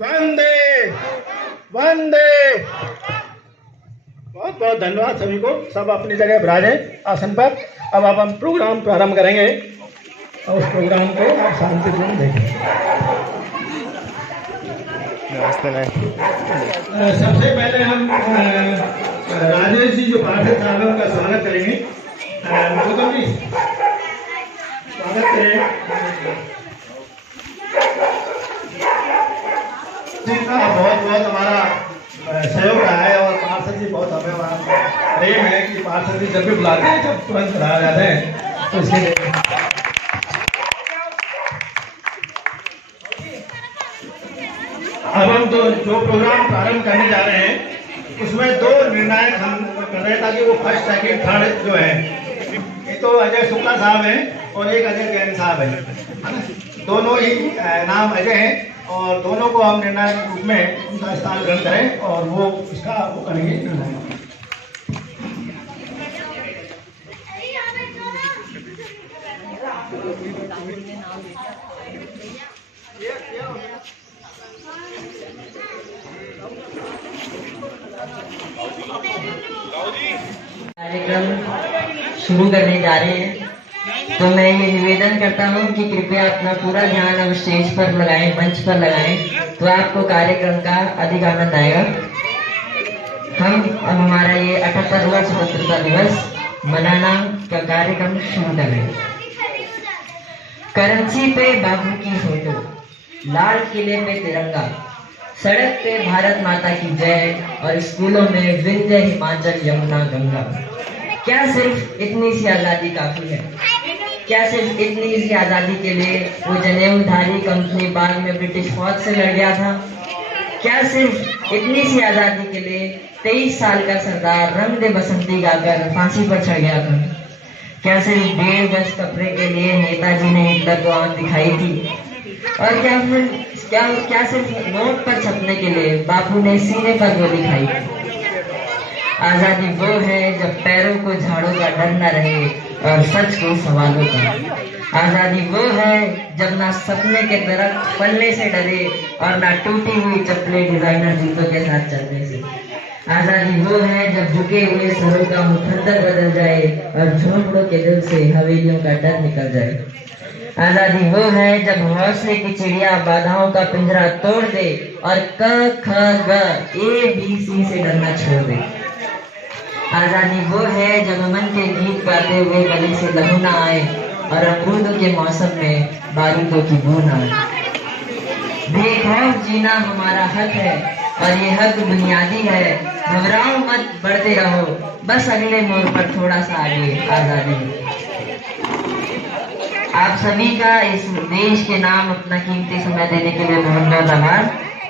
वंदे वंदे। बहुत बहुत धन्यवाद सभी को। सब अपनी जगह विराजे आसन पर। अब हम प्रोग्राम प्रारंभ करेंगे और उस प्रोग्राम को आप शांतिपूर्ण देखें। सबसे पहले हम राजेश जी जो पाठक साहब हैं उनका स्वागत करेंगे। गौतम जी स्वागत करें। बहुत बहुत हमारा सहयोग रहा है और पार्षद जी बहुत हमें प्रेम है कि पार्षद जी जब भी बुलाते हैं जब तुरंत कराया जाते हैं, तो इसके लिए अब हम जो प्रोग्राम प्रारंभ करने जा रहे हैं उसमें दो निर्णायक हम कर रहे हैं ताकि वो फर्स्ट सेकंड थर्ड जो है, एक तो अजय शुक्ला साहब हैं और एक अजय जैन साहब हैं। दोनों ही नाम अजय हैं और दोनों को हम निर्णायक रूप में उनका स्थान ग्रहण करें और वो इसका वो करेंगे निर्णय। कार्यक्रम शुरू करने जा रहे हैं, तो मैं ये निवेदन करता हूँ कि कृपया अपना पूरा ध्यान अब स्टेज पर लगाएं, मंच पर लगाएं, तो आपको कार्यक्रम का अधिक आनंद आएगा। हम अब हमारा ये 78वां स्वतंत्रता दिवस मनाना का कार्यक्रम शुरू कर रहे हैं। करंसी पे बापू की फोटो, लाल किले पे तिरंगा, सड़क पे भारत माता की जय और स्कूलों में विंध्य हिमाचल यमुना गंगा। क्या सिर्फ इतनी सी आजादी काफी है? क्या सिर्फ इतनी सी आजादी के लिए वो जनेऊधारी कंपनी बाद में ब्रिटिश फौज से लड़ गया था? क्या सिर्फ इतनी सी आजादी के लिए 23 साल का सरदार रंग दे बसंती गाकर फांसी पर चढ़ गया था? क्या सिर्फ 1.5 गज कपड़े के लिए नेताजी ने हिटलर को आंख दिखाई थी? और क्या सिर्फ नोट पर छपने के लिए बापू ने सीने पर गोली खाई थी? आजादी वो है जब पैरों को झाड़ों का डर न रहे और सच को सवालों का। आजादी वो है जब ना सपने के दरख्त फलने से डरे और ना टूटी हुई चप्पलें डिजाइनर जूतों के साथ चलने से। आजादी वो है जब झुके हुए सरों का मुखद्दर बदल जाए और झोंपड़ों के दिल से हवेलियों का डर निकल जाए। आजादी वो है जब हौसले की चिड़िया बाधाओं का पिंजरा तोड़ दे और क ख ग ABC से डरना छोड़ दे। आजादी वो है जब अमन के गीत गाते हुए गले से लहू न आए और अमरूदों के मौसम में बारूदों की बू न आए। बेखौफ जीना हमारा हक है और ये हक बुनियादी है। घबराओ मत, बढ़ते रहो, बस अगले मोड़ पर थोड़ा सा आगे आजादी। आप सभी का इस देश के नाम अपना कीमती समय देने के लिए बहुत बहुत आभार।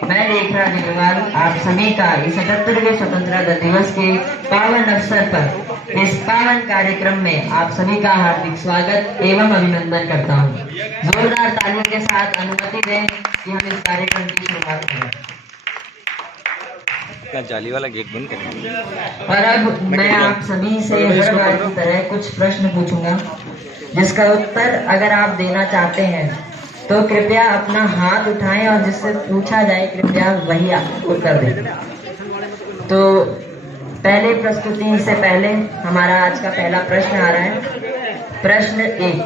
मैं लेखराज अग्रवाल आप सभी का इस 78वें स्वतंत्रता दिवस के पावन अवसर पर इस पावन कार्यक्रम में आप सभी का हार्दिक स्वागत एवं अभिनंदन करता हूं। जोरदार तालियों के साथ अनुमति दें कि हम इस कार्यक्रम की शुरुआत करें। जाली वाला गेट बंद करें। और अब मैं आप सभी से हर बार की तरह कुछ प्रश्न पूछूंगा, जिसका उत्तर अगर आप देना चाहते हैं तो कृपया अपना हाथ उठाएं और जिससे पूछा जाए कृपया वही उत्तर दें। तो पहले प्रस्तुति से पहले हमारा आज का पहला प्रश्न आ रहा है। प्रश्न 1,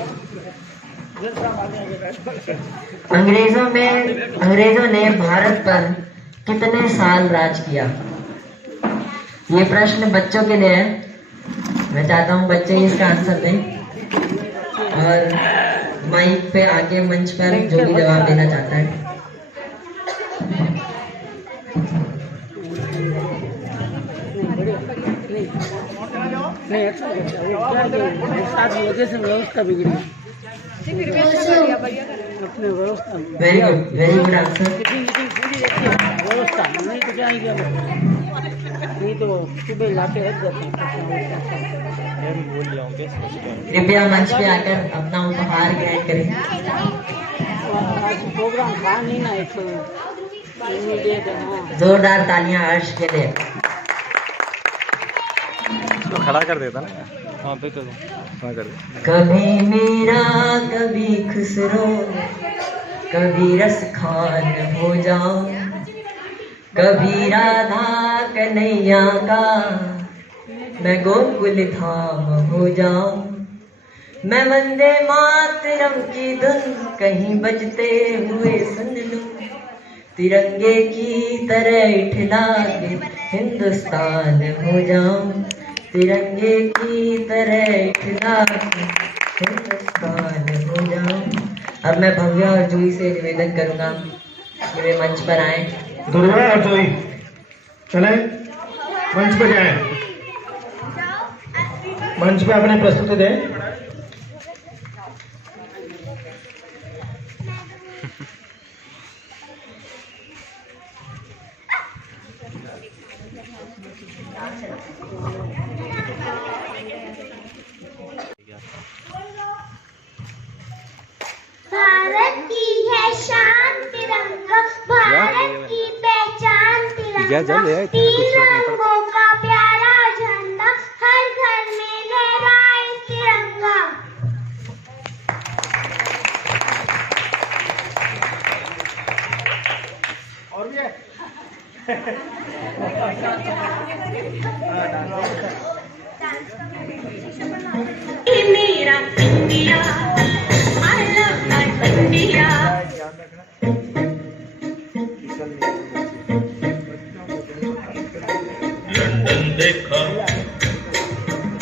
अंग्रेजों ने भारत पर कितने साल राज किया? ये प्रश्न बच्चों के लिए है। मैं चाहता हूँ बच्चे इसका आंसर दें और माइक पे आके मंच पर जो भी जवाब देना चाहता है। Very good answer. कृपया मंच पे आकर अपना उपहार ग्रहण करें। जोरदार तालियां हर्ष के लिए। तो खड़ा कर देता ना। हाँ पे कर दे। कभी मीरा कभी खुसरो कभी रस खान हो जाऊं, कभी राधा कन्हैया का मैं गोकुल धाम हो जाऊं, मैं वंदे मातरम की धुन कहीं बजते हुए सुन लूं, तिरंगे की तरह इठला के हिंदुस्तान हो जाऊं, तिरंगे की तरह इठला के हिंदुस्तान हो जाऊं। अब मैं भव्या और जूही से निवेदन करूंगा कि वे मंच पर आए। दुर्गा और जूही चले मंच पे जाएं, मंच पे अपनी प्रस्तुति दें। भारत की है शान तिरंगा, भारत की पहचान तिरंगा, तीन रंगों का प्यारा झंडा, हर घर में लहराए तिरंगा। और भी है मेरा India, I love my India। London देखा,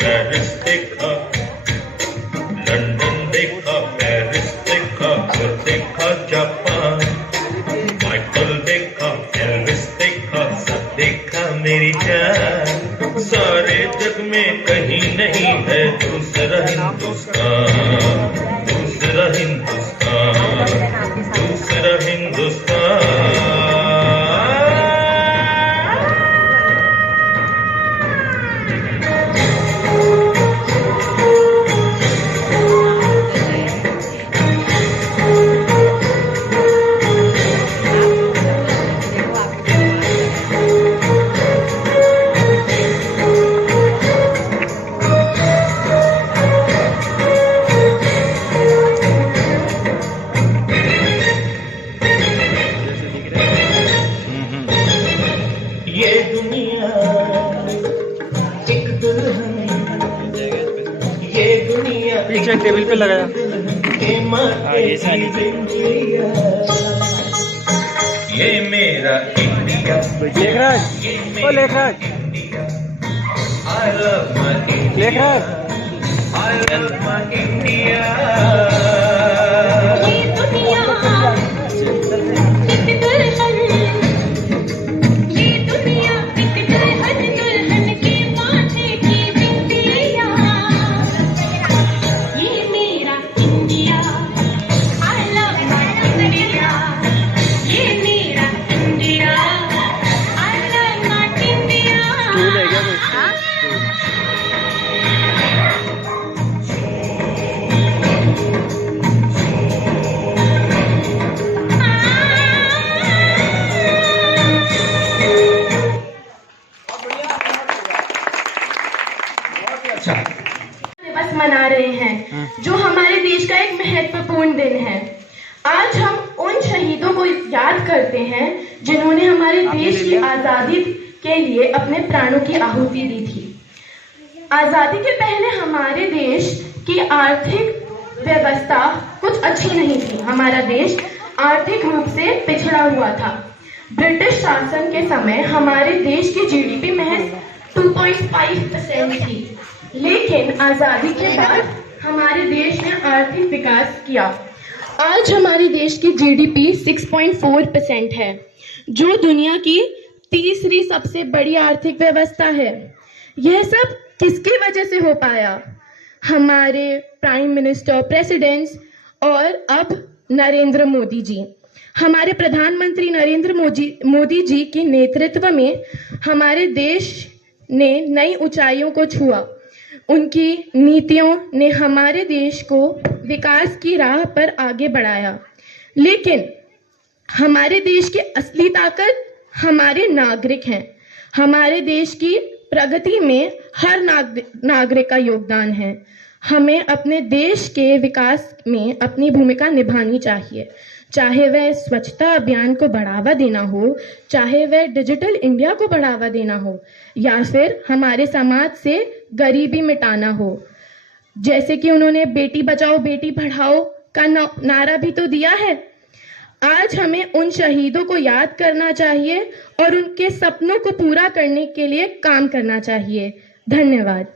पेरिस देखा, लंदन देखा, पेरिस देखा, फिर देखा जापान, माइकल देखा, एल्विस देखा, सब देखा मेरी जान। सारे जग में कहीं नहीं है दूसरा हिंदुस्तान, दूसरा हिंदुस्तान, दूसरा हिंदुस्तान। ये दुनिया एक दुल्हन, ये दुनिया पीछे टेबल पे लगाया। के माथे की बिंदिया, ये मेरा इंडिया, लेखराज, ओ Lekhraj, I love my India, Lekhraj, I love my India। ये दुनिया एक दुल्हन, ये दुनिया एक दुल्हन, दुल्हन के माथे की बिंदिया, ये मेरा India, I love my India, ये मेरा India, I love my India। Stool है क्या कोई? दिवस मना रहे हैं, जो हमारे देश का एक महत्वपूर्ण दिन है। आज हम उन शहीदों को याद करते हैं जिन्होंने हमारे देश की आजादी के लिए अपने प्राणों की आहुति दी थी। आजादी के पहले हमारे देश की आर्थिक व्यवस्था कुछ अच्छी नहीं थी। हमारा देश आर्थिक रूप से पिछड़ा हुआ था। ब्रिटिश शासन के समय हमारे देश की जीडीपी महज 2.5% थी, लेकिन आजादी के बाद हमारे देश ने आर्थिक विकास किया। आज हमारे देश की जीडीपी 6.4% है, जो दुनिया की तीसरी सबसे बड़ी आर्थिक व्यवस्था है। यह सब किसकी वजह से हो पाया? हमारे प्राइम मिनिस्टर, प्रेसिडेंट्स और अब नरेंद्र मोदी जी। हमारे प्रधानमंत्री नरेंद्र मोदी जी के नेतृत्व में हमारे देश ने नई ऊंचाइयों को छुआ। उनकी नीतियों ने हमारे देश को विकास की राह पर आगे बढ़ाया। लेकिन हमारे देश की असली ताकत हमारे नागरिक हैं। हमारे देश की प्रगति में हर नागरिक का योगदान है। हमें अपने देश के विकास में अपनी भूमिका निभानी चाहिए। चाहे वह स्वच्छता अभियान को बढ़ावा देना हो, चाहे वह डिजिटल इंडिया को बढ़ावा देना हो, या फिर हमारे समाज से गरीबी मिटाना हो। जैसे कि उन्होंने बेटी बचाओ बेटी पढ़ाओ का नारा भी तो दिया है। आज हमें उन शहीदों को याद करना चाहिए और उनके सपनों को पूरा करने के लिए काम करना चाहिए। धन्यवाद।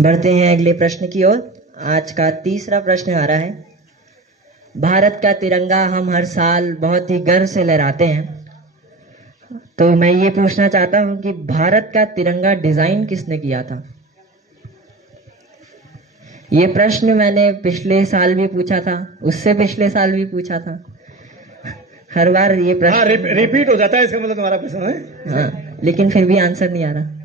बढ़ते हैं अगले प्रश्न की ओर। आज का तीसरा प्रश्न आ रहा है, भारत का तिरंगा हम हर साल बहुत ही गर्व से लहराते हैं, तो मैं ये पूछना चाहता हूं कि भारत का तिरंगा डिजाइन किसने किया था? ये प्रश्न मैंने पिछले साल भी पूछा था, उससे पिछले साल भी पूछा था। हर बार ये प्रश्न रिपीट हो जाता है, इसका मतलब तुम्हारा प्रश्न है। हाँ, लेकिन फिर भी आंसर नहीं आ रहा।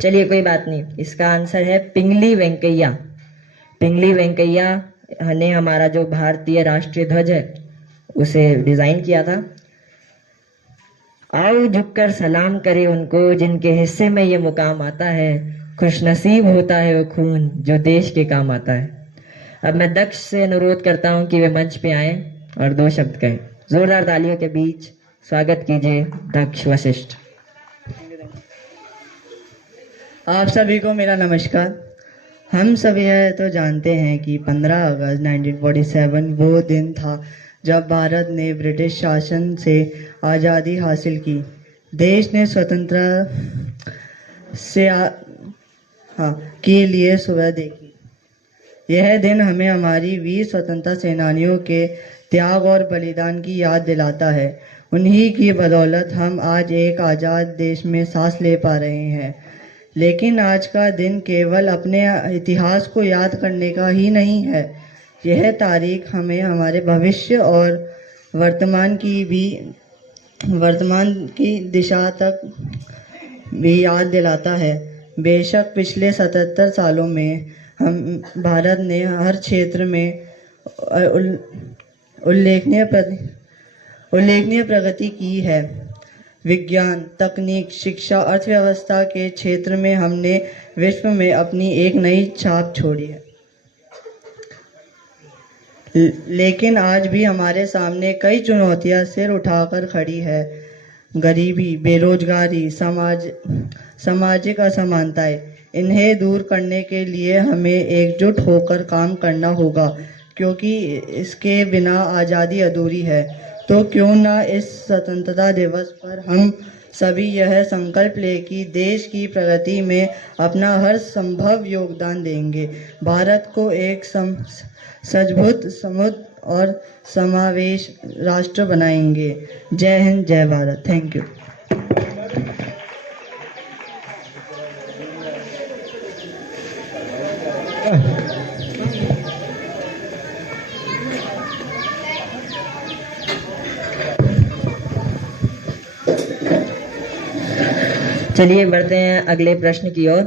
चलिए कोई बात नहीं, इसका आंसर है पिंगली वेंकैया। पिंगली वेंकैया ने हमारा जो भारतीय राष्ट्रीय ध्वज है उसे डिजाइन किया था। आओ झुककर सलाम करे उनको जिनके हिस्से में ये मुकाम आता है, खुशनसीब होता है वो खून जो देश के काम आता है। अब मैं दक्ष से अनुरोध करता हूं कि वे मंच पे आए और 2 शब्द कहें। जोरदार तालियों के बीच स्वागत कीजिए दक्ष वशिष्ठ। आप सभी को मेरा नमस्कार। हम सभी तो जानते हैं कि 15 अगस्त 1947 वो दिन था जब भारत ने ब्रिटिश शासन से आज़ादी हासिल की। देश ने स्वतंत्रता से के लिए सुबह देखी। यह दिन हमें हमारी वीर स्वतंत्रता सेनानियों के त्याग और बलिदान की याद दिलाता है। उन्हीं की बदौलत हम आज एक आज़ाद देश में सांस ले पा रहे हैं। लेकिन आज का दिन केवल अपने इतिहास को याद करने का ही नहीं है, यह तारीख हमें हमारे भविष्य और वर्तमान की दिशा तक भी याद दिलाता है। बेशक पिछले 77 सालों में हम भारत ने हर क्षेत्र में उल्लेखनीय प्रगति की है। विज्ञान, तकनीक, शिक्षा, अर्थव्यवस्था के क्षेत्र में हमने विश्व में अपनी एक नई छाप छोड़ी है। लेकिन आज भी हमारे सामने कई चुनौतियां सिर उठाकर खड़ी है। गरीबी, बेरोजगारी, सामाजिक असमानताएं, इन्हें दूर करने के लिए हमें एकजुट होकर काम करना होगा, क्योंकि इसके बिना आज़ादी अधूरी है। तो क्यों ना इस स्वतंत्रता दिवस पर हम सभी यह संकल्प ले कि देश की प्रगति में अपना हर संभव योगदान देंगे, भारत को एक सजबूत, समृद्ध और समावेश राष्ट्र बनाएंगे। जय हिंद, जय भारत। Thank you. चलिए बढ़ते हैं अगले प्रश्न की ओर।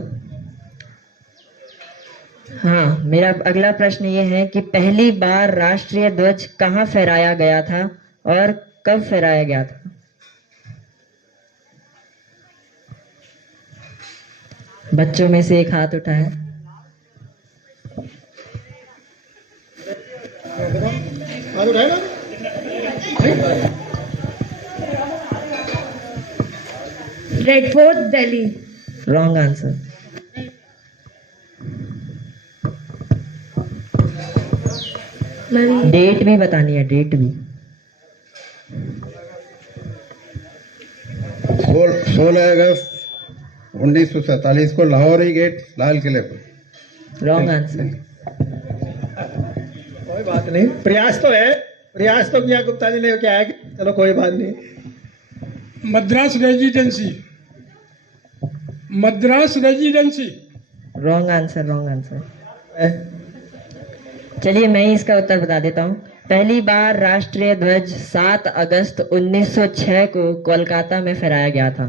हाँ, मेरा अगला प्रश्न ये है कि पहली बार राष्ट्रीय ध्वज कहाँ फहराया गया था और कब फहराया गया था? बच्चों में से एक हाथ उठाया। Red Fort, Delhi. Wrong answer. Date भी बतानी है, डेट भी। 16 अगस्त 1947 को लाहौरी गेट, लाल किले पर। Wrong answer. कोई बात नहीं, प्रयास तो है, प्रयास तो किया गुप्ता जी ने, क्या है कि चलो कोई बात नहीं। Madras residency. Madras residency. Wrong answer, wrong answer. चलिए मैं ही इसका उत्तर बता देता हूँ। पहली बार राष्ट्रीय ध्वज 7 अगस्त 1906 को कोलकाता में फहराया गया था।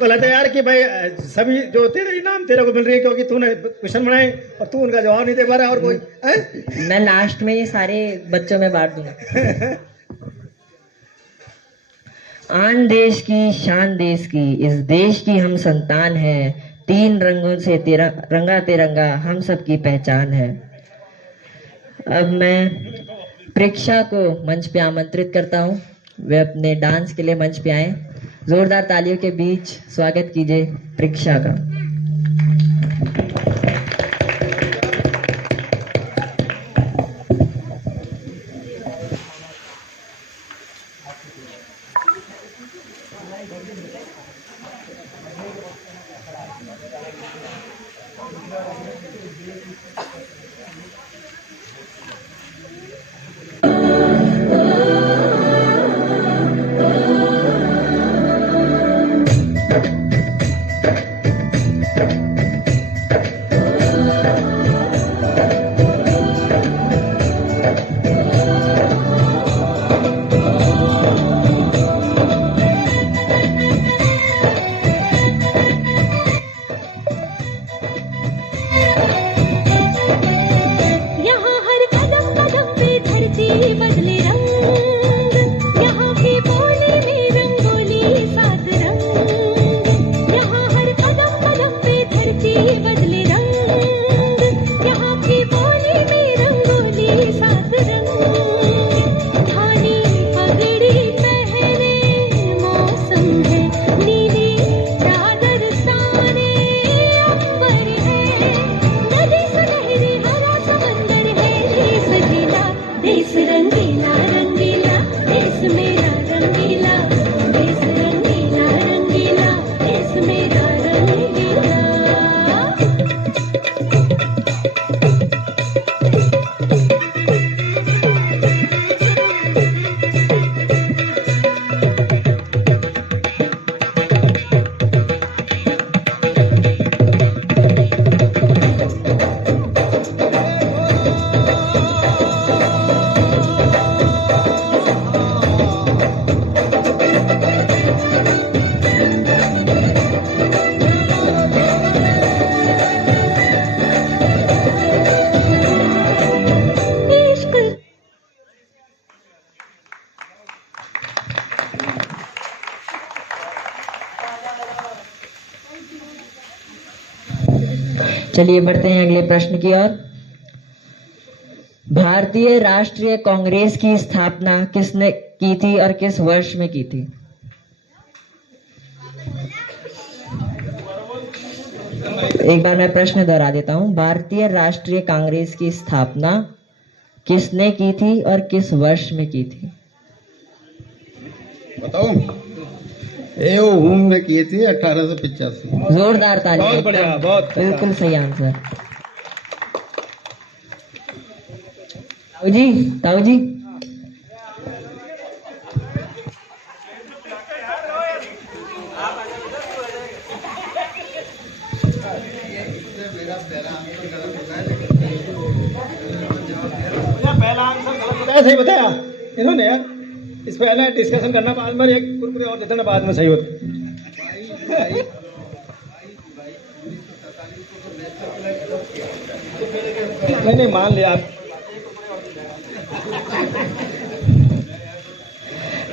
गलत है यार कि भाई सभी जो तेरे इनाम तेरे को मिल रही है क्योंकि तूने क्वेश्चन बनाए और तू उनका जवाब नहीं दे पा रहा, और कोई मैं लास्ट में ये सारे बच्चों में बांट दूंगा। आन देश की शान देश की, इस देश की हम संतान हैं, 3 रंगों से रंगा तिरंगा हम सबकी पहचान है। अब मैं प्रेक्षा को मंच पे आमंत्रित करता हूँ, वे अपने डांस के लिए मंच पे आए। जोरदार तालियों के बीच स्वागत कीजिए प्रेक्षा का। चलिए बढ़ते हैं अगले प्रश्न की ओर। भारतीय राष्ट्रीय कांग्रेस की स्थापना किसने की थी और किस वर्ष में की थी? एक बार मैं प्रश्न दोहरा देता हूं। भारतीय राष्ट्रीय कांग्रेस की स्थापना किसने की थी और किस वर्ष में की थी? बताओ। एओ हुम ने की थी 1885। जोरदार ताली। बहुत बढ़िया, बहुत बिल्कुल सही आंसर। ताऊ जी पहला आंसर गलत बताया, सही बताया इन्होंने यार। इस पे ना डिस्कशन करना, बाद में एक कुरकुरे और देते ना, बाद में सही होता। नहीं मान लिया आप।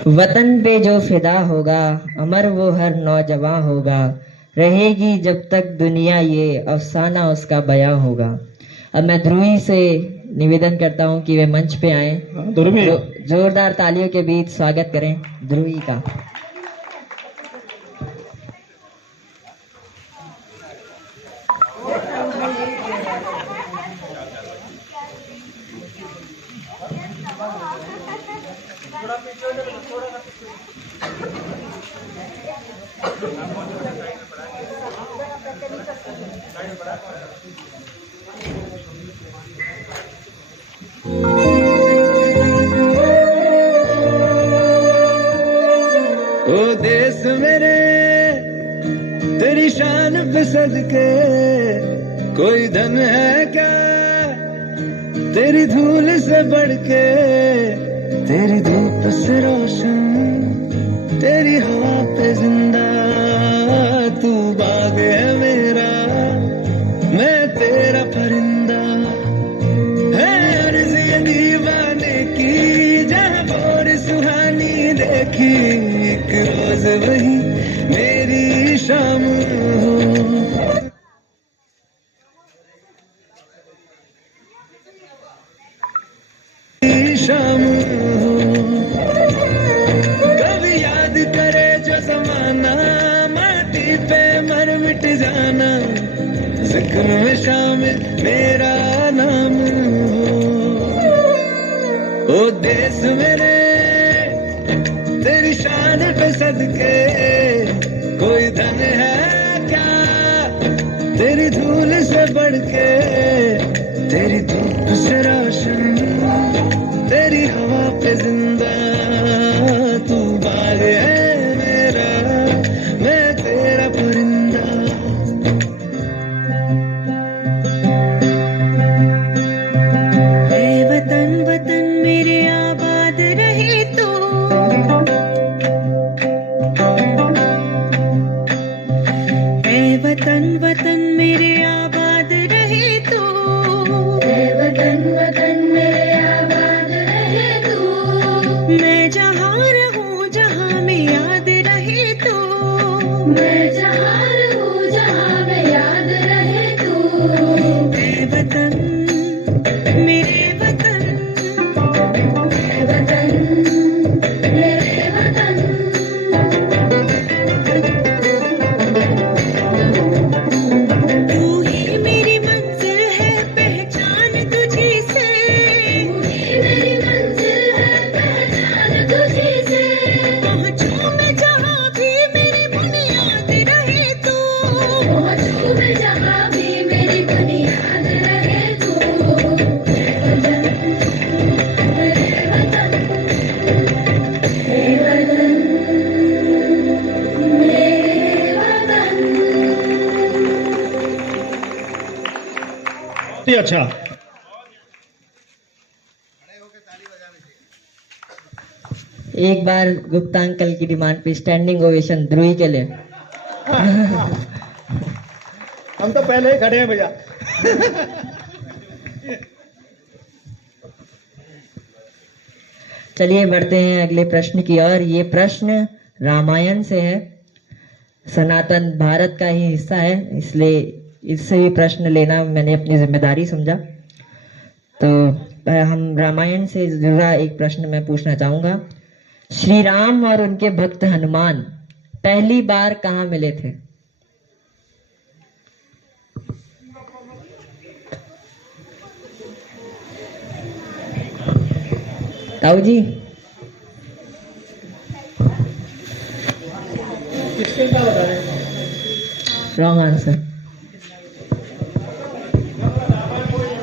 वतन पे जो फिदा होगा, अमर वो हर नौजवान होगा, रहेगी जब तक दुनिया ये अफसाना उसका बयां होगा। अब मैं ध्रुवी से निवेदन करता हूं कि वे मंच पे आए। जोरदार तालियों के बीच स्वागत करें ध्रुवी का। ओ देश मेरे तेरी शान पे सदके, कोई धन है क्या तेरी धूल से बढ़ के, तेरी धूप से रोशन तेरी हवा पे जिंदा, तू बाग है मेरा मैं तेरा परिंदा, है अर्ज़ ये दीवाने की जहाँ और सुहानी दे देखी एक रोज वही मेरी शाम हो। शाम कभी याद करे जो जमाना माटी पे मर मिट जाना जिक्र में शामिल मेरा नाम हो। ओ देश मेरे तेरी शान पे सदके कोई धन है क्या तेरी धूल से बढ़ के तेरी धूप से रोशन तेरी हवा पे जिंदा तू बाग है मेरा मैं तेरा परिंदा। ऐ वतन वतन मेरे आबाद रहे तू ऐ वतन वतन मेरे आबाद रहे तू ऐ वतन वतन मेरे मैं जहाँ रहूं जहाँ में याद रहे तू मैं जहाँ रहूं जहाँ में याद रहे तू ऐ वतन मेरे वतन ऐ वतन मेरे वतन तू ही मेरी मंजिल है पहचान तुझी से तू ही मेरी मंजिल है तुझी से पहुंचूं मैं जहाँ भी मेरी बुनियाद रहे तू पहुंचूं मैं जहाँ भी मेरी बुनियाद रहे तू मेरे वतन मेरे वतन मेरे वतन। अच्छा एक बार गुप्ता अंकल की डिमांड पे स्टैंडिंग ओवेशन ध्रुवी के लिए। हम तो पहले ही खड़े हैं भैया। चलिए बढ़ते हैं अगले प्रश्न की ओर। ये प्रश्न रामायण से है, सनातन भारत का ही हिस्सा है, इसलिए इससे भी प्रश्न लेना मैंने अपनी जिम्मेदारी समझा। तो हम रामायण से जुड़ा एक प्रश्न मैं पूछना चाहूंगा। श्री राम और उनके भक्त हनुमान पहली बार कहाँ मिले थे? ताऊ जी, रॉन्ग आंसर।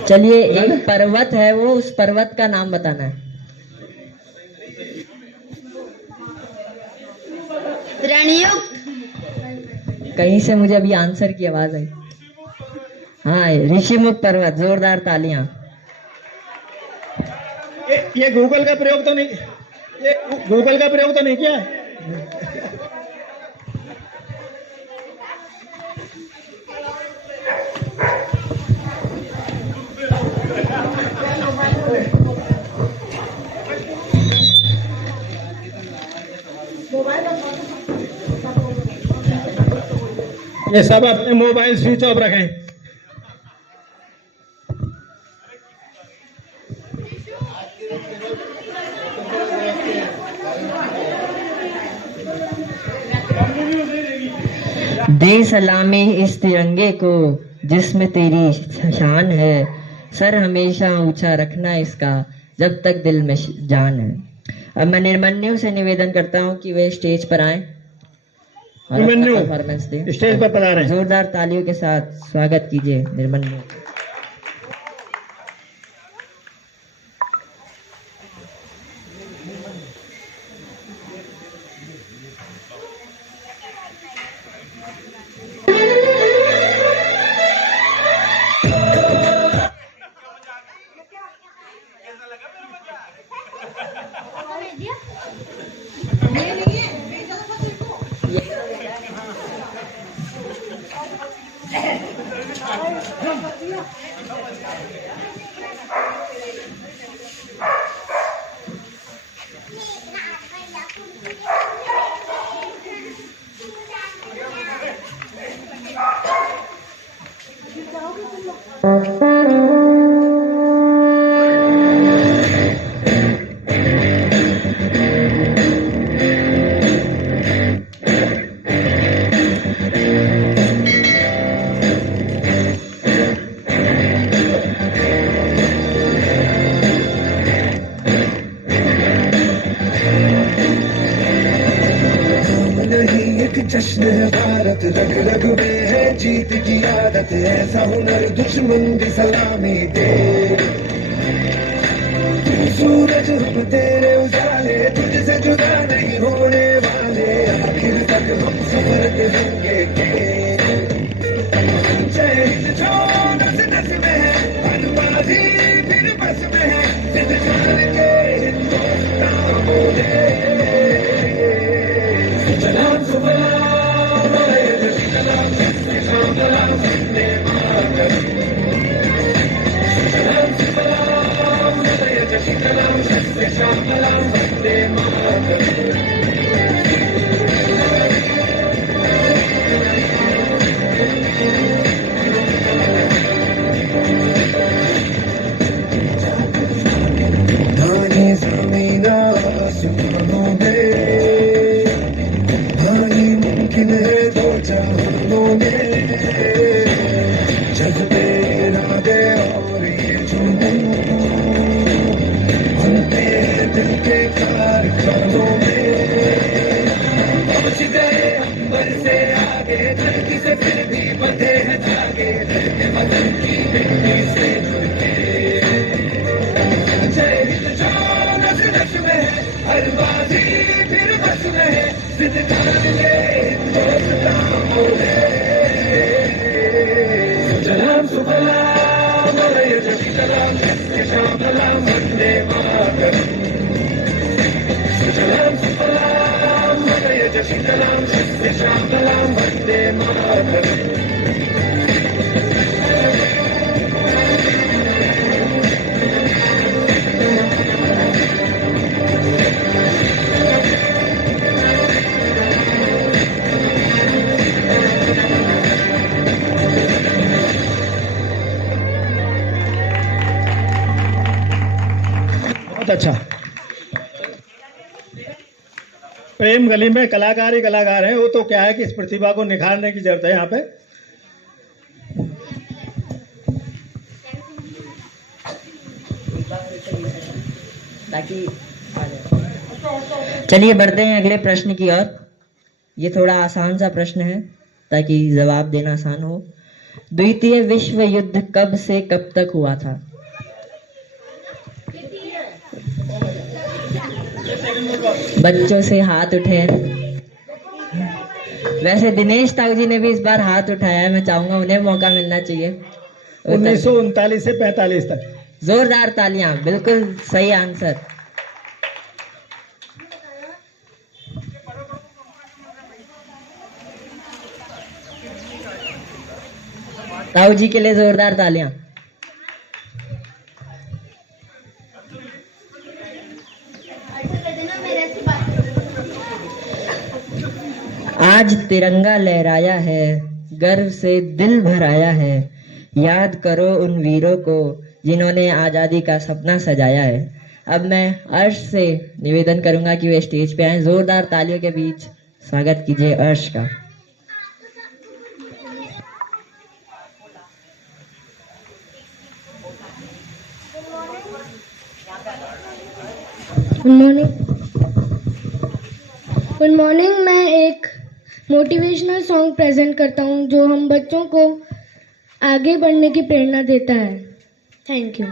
चलिए एक पर्वत है, वो उस पर्वत का नाम बताना है। रणयुक्त। कहीं से मुझे अभी आंसर की आवाज आई। हाँ, ऋषिमुख पर्वत। जोरदार तालियां। ये गूगल का प्रयोग तो नहीं, ये गूगल का प्रयोग तो नहीं किया है? ये सब अपने मोबाइल स्विच ऑफ रखें। दे सलामी इस तिरंगे को जिसमें तेरी शान है, सर हमेशा ऊंचा रखना इसका जब तक दिल में जान है। अब मैं निर्मन्यु से निवेदन करता हूं कि वे स्टेज पर आए और परफॉर्मेंस दें। स्टेज पर पधारें। जोरदार तालियों के साथ स्वागत कीजिए निर्मन्यु। जश्न है भारत, रग रग में है जीत की आदत, ऐसा हुनर दुश्मन भी सलामी दे। तू सूरज हम तेरे उजाले, तुझसे जुदा नहीं होने वाले, आखिर तक हम सफर करेंगे। जय हिंद जो नस नस में है, हर बाजी फिर बस में है, जिद जान के हिंदुस्तान बोले। सलाम सुफलाम ज़मीना आसमानों में, नहीं मुमकिन है दो जहानों में, जज्बे इरादे और ये जुनून बनते हैं दिल के कारखानों में। पहुंच गए अंबर से आगे, धरती से फिर भी बंधे हैं धागे, धरते वतन की मिट्टी से जुड़ के। जय हिंद जो नस नस में है, हर बाजी फिर बस में है, जिद जानेंगे हिंदुस्तान बोले। सलाम सुफलाम जय सलाम शाम सलाम वंदे मातरम। सलाम सुफलाम जय सलाम शाम सलाम वंदे मातरम। अच्छा, प्रेम गली में कलाकार ही कलाकार हैं, वो तो क्या है कि इस प्रतिभा को निखारने की जरूरत है यहाँ पे। चलिए बढ़ते हैं अगले प्रश्न की ओर। ये थोड़ा आसान सा प्रश्न है ताकि जवाब देना आसान हो। द्वितीय विश्व युद्ध कब से कब तक हुआ था? बच्चों से हाथ उठे। वैसे दिनेश ताऊ जी ने भी इस बार हाथ उठाया है, मैं चाहूंगा उन्हें मौका मिलना चाहिए। 1939 से 45 तक। जोरदार तालियां, बिल्कुल सही आंसर। ताऊ जी के लिए जोरदार तालियां। आज तिरंगा लहराया है, गर्व से दिल भर आया है, याद करो उन वीरों को जिन्होंने आजादी का सपना सजाया है। अब मैं अर्श से निवेदन करूंगा कि वे स्टेज पे आए। जोरदार तालियों के बीच स्वागत कीजिए अर्श का। Good morning. मैं एक मोटिवेशनल सॉन्ग प्रेजेंट करता हूँ जो हम बच्चों को आगे बढ़ने की प्रेरणा देता है। Thank you.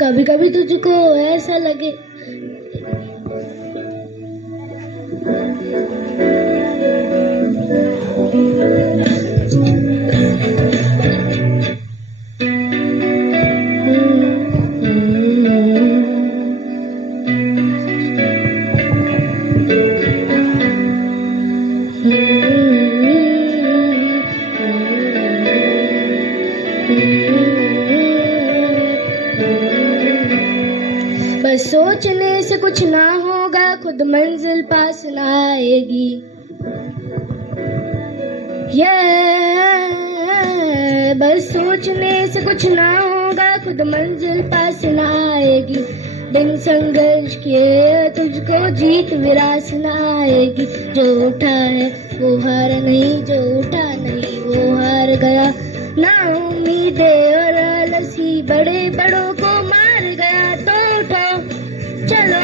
कभी कभी तुझको ऐसा लगे बस सोचने से कुछ ना होगा, खुद मंजिल पास ना आएगी। बस सोचने से कुछ ना होगा, खुद मंजिल पास ना आएगी। दिन संघर्ष किए तुझको जीत विरास ना आएगी। जो उठा है वो हार नहीं, जो उठा नहीं वो हार गया। ना उम्मीदें और आलसी बड़े बड़ों को मार गया। तो उठो चलो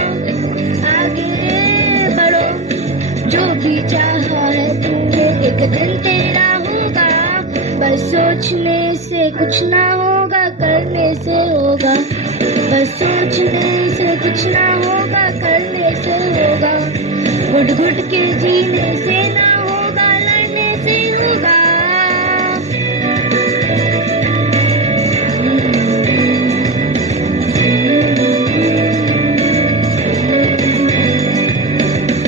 आगे बढ़ो, जो भी चाहा है तुमने एक दिन तेरा होगा। बस सोचने से कुछ ना होगा, करने से होगा। बस सोचने से कुछ ना होगा, करने से होगा। घुट घुट के जीने से ना होगा, लड़ने से होगा।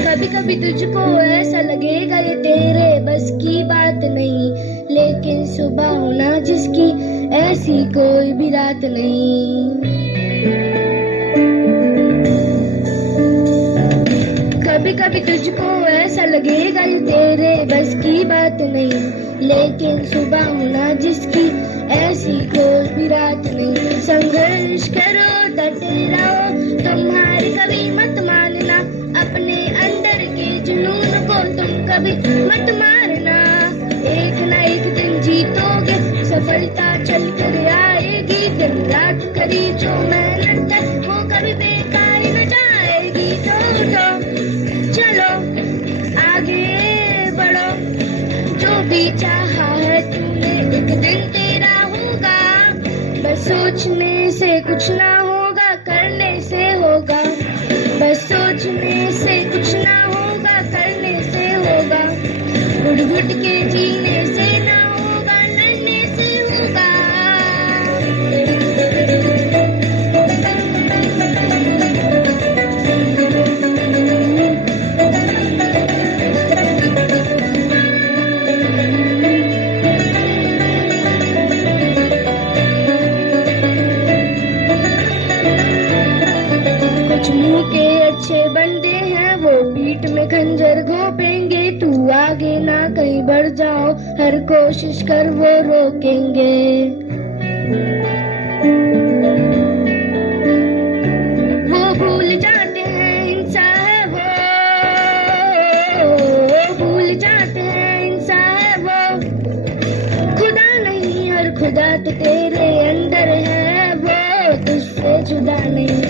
कभी कभी तुझको ऐसा लगेगा ये तेरे बस की बात नहीं, लेकिन सुबह होना जिसकी ऐसी कोई भी रात नहीं। कभी कभी तुझको ऐसा लगेगा ये तेरे बस की बात नहीं, लेकिन सुबह होना जिसकी ऐसी कोई भी रात नहीं। संघर्ष करो डटे रहो, तुम्हारी कभी मत मानना। अपने अंदर के जुनून को तुम कभी मत मारना। एक ना एक दिन जीतोगे, सफलता चल कर आएगी। दिन रात करी जो मेहनत है वो कभी बेकार न जाएगी। तो उठो चलो आगे बढ़ो, जो भी चाहा है तुमने एक दिन तेरा होगा। बस सोचने से कुछ ना होगा, करने से होगा। बस सोचने से कुछ ना होगा, करने से होगा। घुट घुट के जीने से ना होगा, लड़ने से होगा। कुछ मुंह के अच्छे बंदे हैं, वो पीठ में खंजर घोंपेंगे। तू आगे ना कहीं बढ़ जाओ, हर कोशिश कर वो रोकेंगे। वो भूल जाते हैं इंसान है वो भूल जाते हैं इंसान है वो। खुदा नहीं और खुदा तो तेरे अंदर है, वो तुझसे जुदा नहीं।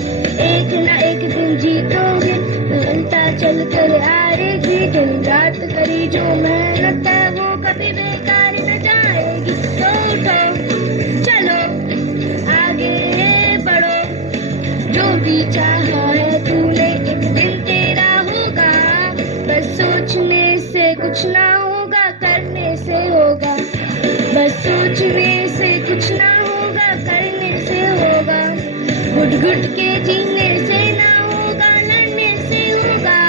एक ना एक दिन जीतोगे, सफलता चल कर आएगी। दिन रात करी जो मेहनत है वो कभी बेकार न जाएगी। तो उठो चलो आगे बढ़ो, जो भी चाहा है तूने एक दिन तेरा होगा। बस सोचने से कुछ ना होगा, करने से होगा। बस सोचने से कुछ ना होगा, करने से होगा। घुट घुट के जीने से ना होगा, लड़ने से होगा।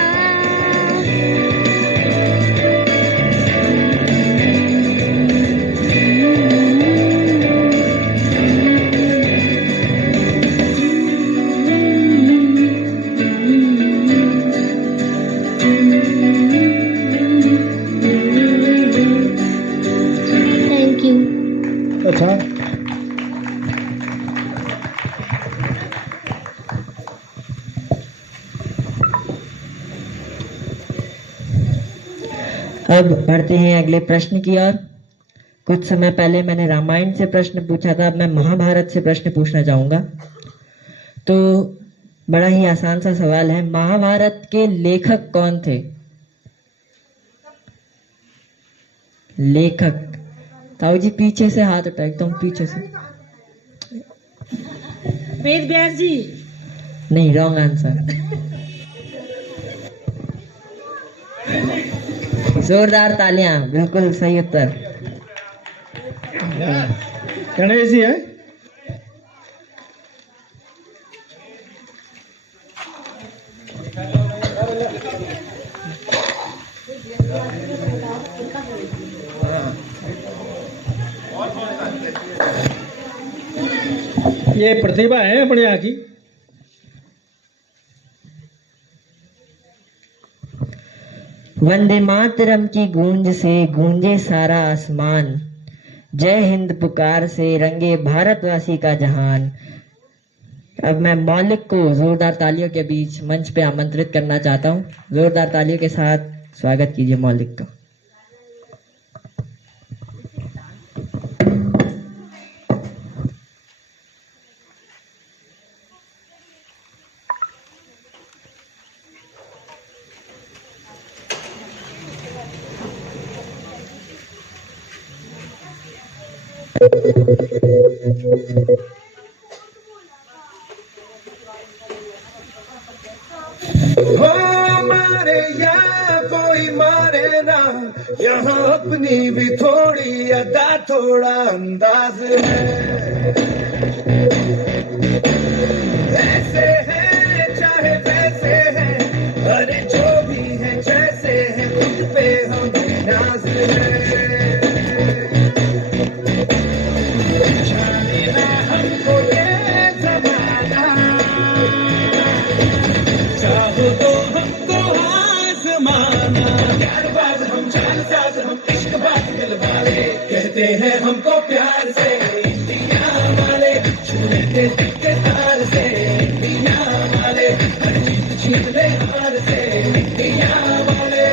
Thank you. अच्छा अब बढ़ते हैं अगले प्रश्न की ओर। कुछ समय पहले मैंने रामायण से प्रश्न पूछा था, अब मैं महाभारत से प्रश्न पूछना चाहूंगा। तो बड़ा ही आसान सा सवाल है, महाभारत के लेखक कौन थे? लेखक ताऊ जी पीछे से हाथ उठाए, एकदम पीछे से। वेद व्यास जी। नहीं, रॉन्ग आंसर। जोरदार तालियां, बिल्कुल सही उत्तर। गणेश जी है। हाँ। ये प्रतिभा है अपने यहाँ की। वंदे मातरम की गूंज से गूंजे सारा आसमान, जय हिंद पुकार से रंगे भारतवासी का जहान। अब मैं मौलिक को जोरदार तालियों के बीच मंच पे आमंत्रित करना चाहता हूँ। जोरदार तालियों के साथ स्वागत कीजिए मौलिक का। हो मारे या कोई मारे ना, यहाँ अपनी भी थोड़ी अदा थोड़ा अंदाज है। ऐसे है चाहे वैसे है, अरे जो भी है जैसे है, खुद पे हमें नाज है। जाने ना हमको ये जमाना, चाहो तो हमको आजमाना। प्यारबाज हम, जानसाज हम, इश्कबाज दिलवाले, कहते हैं हमको प्यार से इंडिया वाले। छूने के दिक्कत हार से इंडिया वाले, हर जीत जीत ले हार से इंडिया वाले।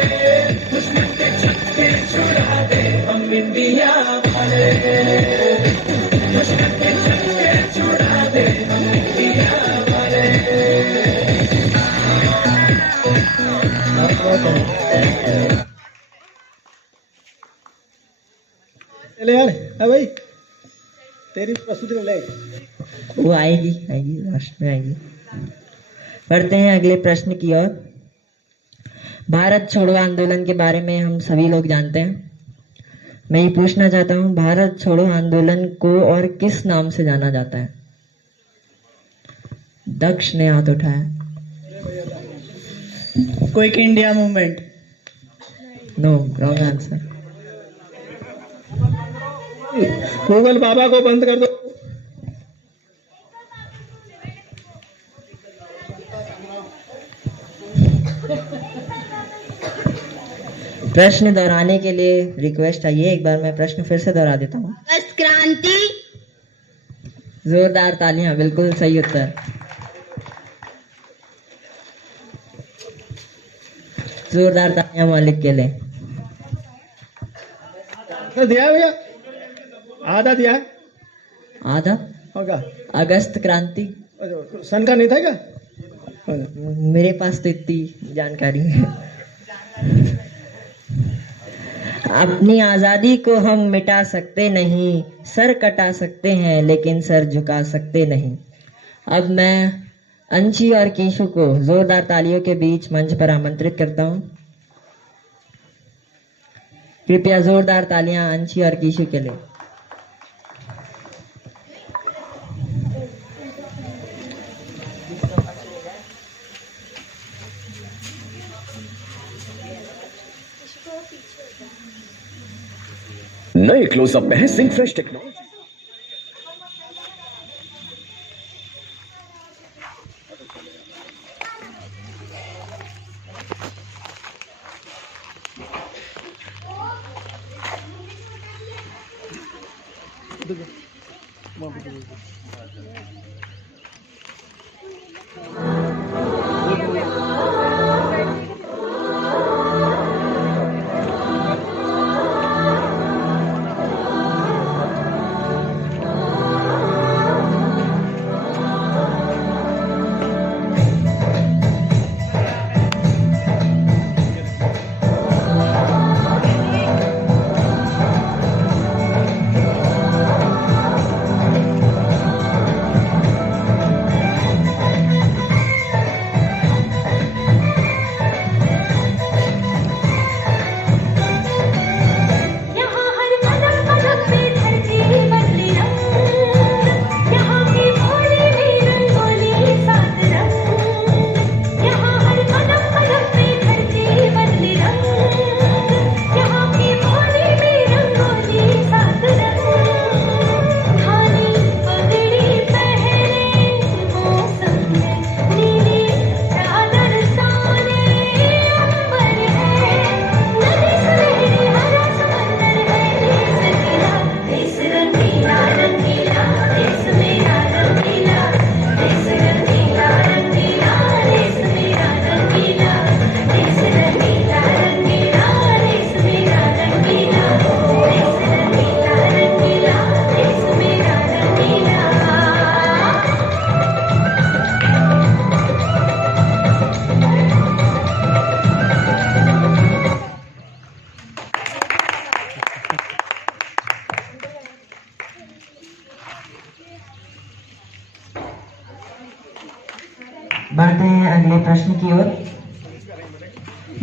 दुश्मन के छक्के छुड़ा दे हम इंडिया वाले, दुश्मन के छक्के छुड़ा दे हम इंडिया वाले। चले यार, है भाई तेरी प्रस्तुति ले। वो आएगी लास्ट में आएगी। बढ़ते हैं अगले प्रश्न की ओर। भारत छोड़ो आंदोलन के बारे में हम सभी लोग जानते हैं। मैं ये पूछना चाहता हूँ, भारत छोड़ो आंदोलन को और किस नाम से जाना जाता है? दक्ष ने हाथ उठाया। Quick India movement. No, wrong answer. Google बाबा को बंद कर दो। प्रश्न दोहराने के लिए रिक्वेस्ट आई है। एक बार मैं प्रश्न फिर से दोहरा देता हूँ। अगस्त क्रांति। जोरदार तालियां, बिल्कुल सही उत्तर। जोरदार तालियां मौलिक के लिए। दिया भैया, आधा दिया है। आधा होगा। अगस्त क्रांति सन का नहीं था क्या? मेरे पास तो इतनी जानकारी है। अपनी आजादी को हम मिटा सकते नहीं, सर कटा सकते हैं लेकिन सर झुका सकते नहीं। अब मैं अंशी और कीशु को जोरदार तालियों के बीच मंच पर आमंत्रित करता हूं। कृपया जोरदार तालियां अंशी और कीशु के लिए। नए क्लोजअप में है सिंक फ्रेश टेक्नोलॉजी। बढ़ते हैं अगले प्रश्न की ओर।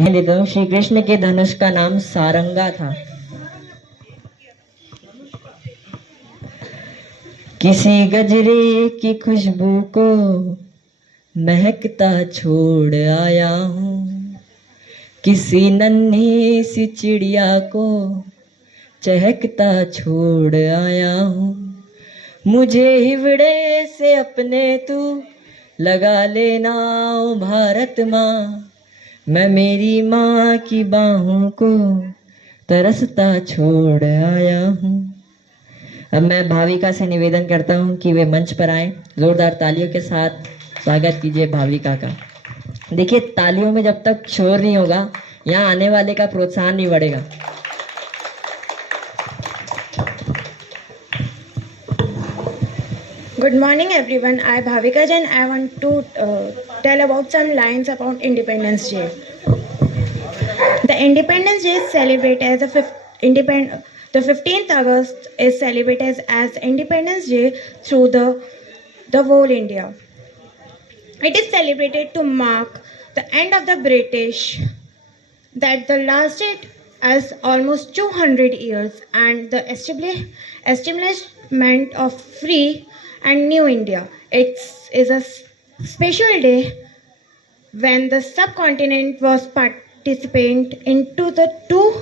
मैं लेता हूँ, श्री कृष्ण के धनुष का नाम सारंगा था। किसी गजरे की खुशबू को महकता छोड़ आया हूँ, किसी नन्ही सी चिड़िया को चहकता छोड़ आया हूँ। मुझे हिवड़े से अपने तू लगा लेना ओ भारत माँ, मैं मेरी माँ की बाहों को तरसता छोड़ आया हूँ। अब मैं भाविका से निवेदन करता हूँ कि वे मंच पर आएं। जोरदार तालियों के साथ स्वागत कीजिए भाविका का। देखिए, तालियों में जब तक शोर नहीं होगा, यहाँ आने वाले का प्रोत्साहन नहीं बढ़ेगा। Good morning everyone, I Bhavika Jain. I want to tell about some lines about Independence Day. The Independence Day is celebrated as the 15th August is celebrated as Independence Day through the whole India. It is celebrated to mark the end of the British that lasted as almost 200 years and the establishment of free and new India. It is a special day when the subcontinent was participant into the two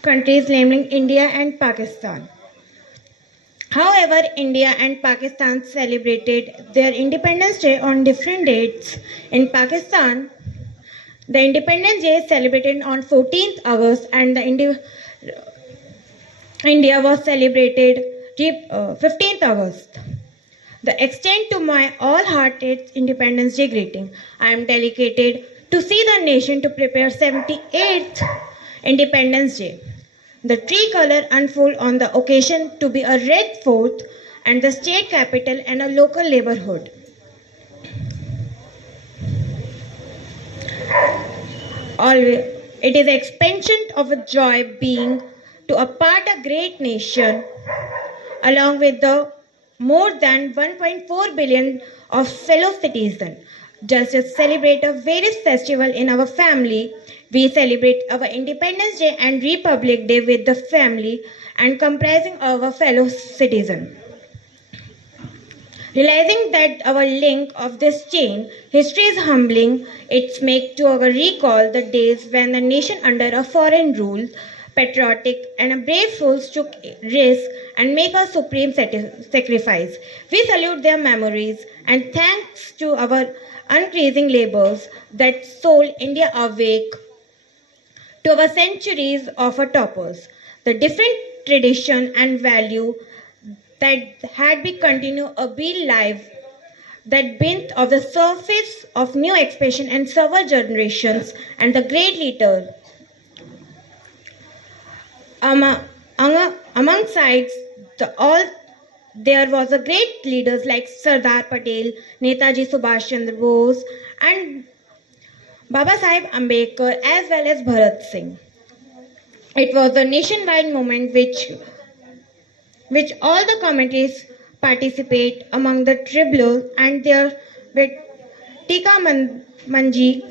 countries, namely India and Pakistan. However, India and Pakistan celebrated their Independence Day on different dates. In Pakistan, the Independence Day is celebrated on 14th August and the India was celebrated 15th August. The extent to my all-hearted Independence Day greeting. I am delighted to see the nation to prepare 78th Independence Day. The tricolour unfold on the occasion to be a red fort and the state capital and a local neighborhood. It is expansion of a joy being to a part a great nation along with the more than 1.4 billion of fellow citizens. Just as celebrate a various festival in our family, we celebrate our Independence Day and Republic Day with the family and comprising our fellow citizens. Realizing that our link of this chain, history is humbling, it makes to our recall the days when the nation under a foreign rule, patriotic and brave souls took risk and make a supreme sacrifice. We salute their memories and thanks to our unceasing labors that sold India awake to our centuries of our toppers. The different tradition and value that had been continue a be live that bent of the surface of new expression and several generations and the great leader among sides there was a great leaders like Sardar Patel, Netaji Subhash Chandra Bose and Baba Sahib Ambedkar as well as Bharat Singh. It was a nationwide movement which all the communities participate among the tribal and their with Tika Manji.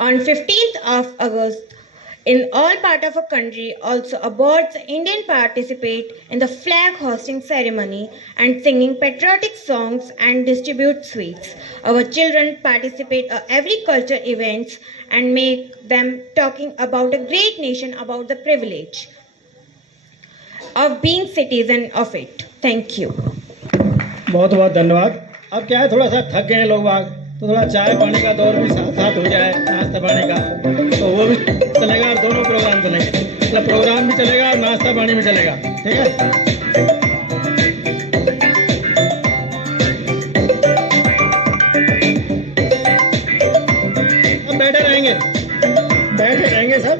On 15th of August, in all part of a country, also aboard the Indian participate in the flag hosting ceremony and singing patriotic songs and distribute sweets. Our children participate in every culture events and make them talking about a great nation, about the privilege of being citizen of it. Thank you. बहुत बहुत धन्यवाद। अब क्या है, थोड़ा सा थक गए लोग बाग, तो थोड़ा चाय पानी का दौर भी साथ साथ हो जाए, नाश्ता पानी का, तो वो भी चलेगा और दोनों प्रोग्राम चलेंगे। मतलब प्रोग्राम भी चलेगा और नाश्ता पानी भी चलेगा, ठीक है। अब बैठे रहेंगे सब।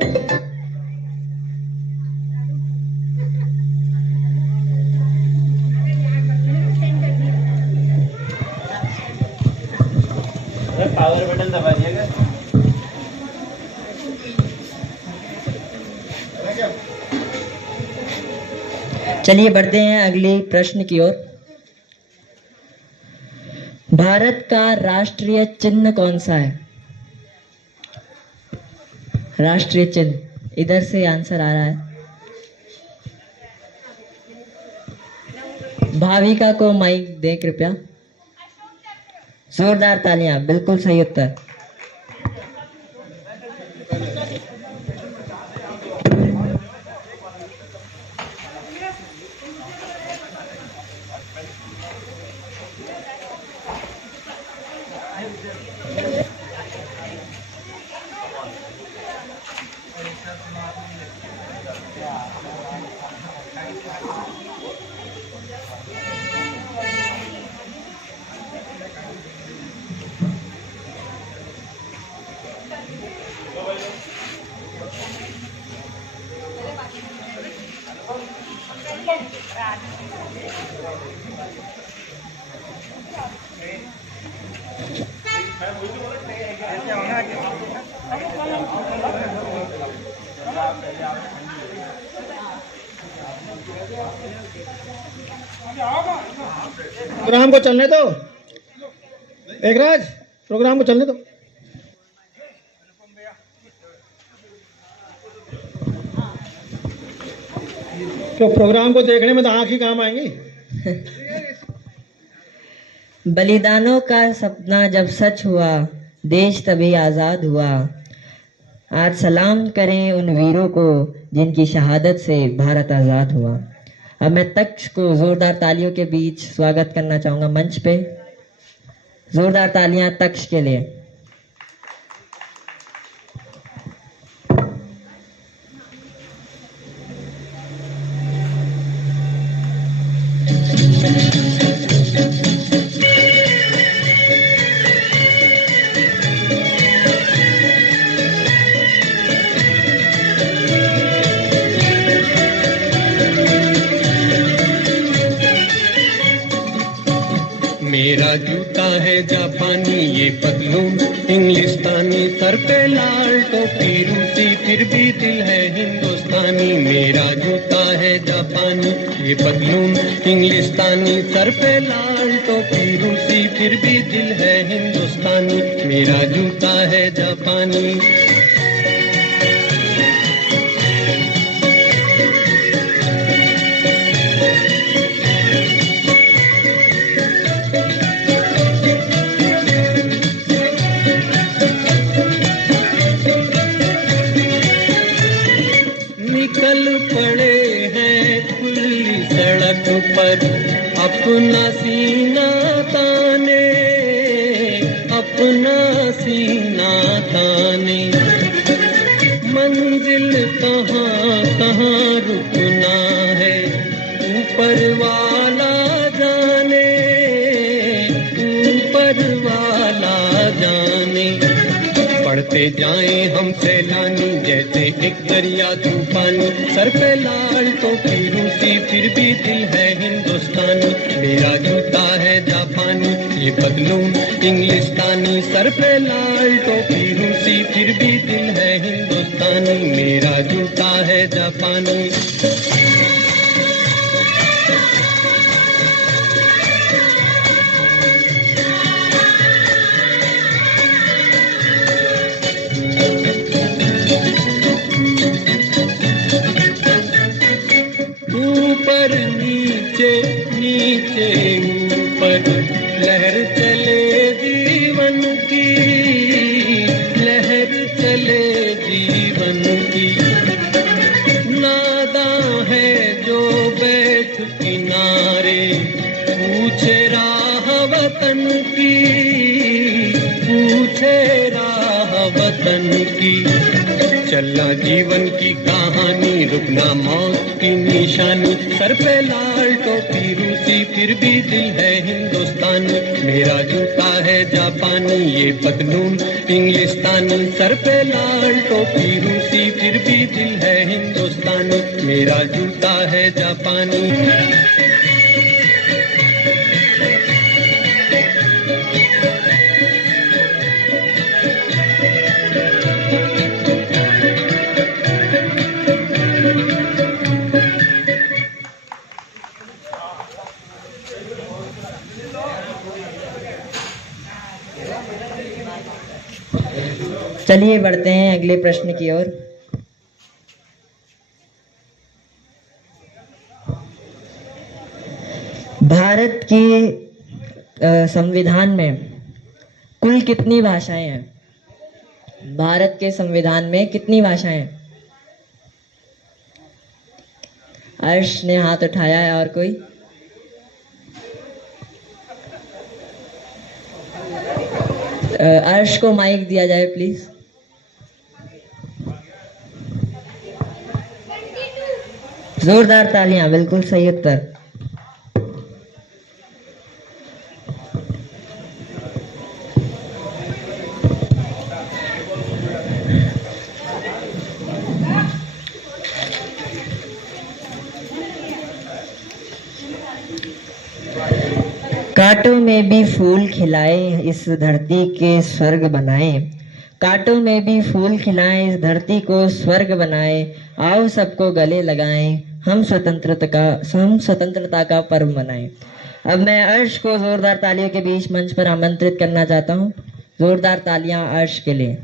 पावर बटन दबा दिएगा। चलिए बढ़ते हैं अगले प्रश्न की ओर। भारत का राष्ट्रीय चिन्ह कौन सा है? राष्ट्रीय चिन्ह, इधर से आंसर आ रहा है। भाविका को माइक दे कृपया। जोरदार तालियां, बिल्कुल सही उत्तर। प्रोग्राम को चलने दो, एकराज, प्रोग्राम को चलने दो। तो प्रोग्राम को देखने में तो आंख ही काम आएंगी। बलिदानों का सपना जब सच हुआ, देश तभी आजाद हुआ। आज सलाम करें उन वीरों को जिनकी शहादत से भारत आजाद हुआ। अब मैं तक्ष को जोरदार तालियों के बीच स्वागत करना चाहूंगा मंच पे। जोरदार तालियां तक्ष के लिए। मेरा जूता है जापानी, ये पतलून इंग्लिस्तानी, सर पे लाल टोपी रूसी, फिर भी दिल है हिंदुस्तानी। मेरा जूता है जापानी, ये पतलून इंग्लिस्तानी, सर पे लाल टोपी रूसी, फिर भी दिल है हिंदुस्तानी। मेरा जूता है जापानी। निकल पड़े हैं खुली सड़क पर, अपना सीना ताने, अपना सीना ताने। मंजिल कहाँ कहाँ रुकना है, ऊपर वाला जाने, ऊपर वाला जाने। पढ़ते जाएं हम सैलानी, जैसे एक दरिया तूफानी, सर पे लाल टोपी रूसी, फिर भी दिल है हिंदुस्तानी। मेरा जूता है जापानी, ये पतलून इंग्लिस्तानी, सर पे लाल टोपी रूसी, फिर भी दिल है हिंदुस्तानी। मेरा जूता है जापानी। ऊपर नीचे नीचे ऊपर, लहर चले जीवन की, लहर चले जीवन की। नादां है जो बैठ किनारे, पूछे राह वतन की, पूछे राह वतन की। चलना जीवन की कहानी, रुकना मौत की निशानी, सर पे लाल टोपी रूसी, फिर भी दिल है हिंदुस्तानी। मेरा जूता है जापानी, ये पतलून इंग्लिस्तानी, सर पे लाल टोपी रूसी, फिर भी दिल है हिंदुस्तानी। मेरा जूता है जापानी। चलिए बढ़ते हैं अगले प्रश्न की ओर। भारत के संविधान में कुल कितनी भाषाएं हैं? भारत के संविधान में कितनी भाषाएं हैं? अर्श ने हाथ उठाया है, और कोई? अर्श को माइक दिया जाए प्लीज। जोरदार तालियां, बिल्कुल सही उत्तर। कांटों में भी फूल खिलाए इस धरती के स्वर्ग बनाए, कांटों में भी फूल खिलाए इस धरती को स्वर्ग बनाए, आओ सबको गले लगाएं, हम स्वतंत्रता का पर्व मनाएं। अब मैं अर्श को जोरदार तालियों के बीच मंच पर आमंत्रित करना चाहता हूं। जोरदार तालियां अर्श के लिए।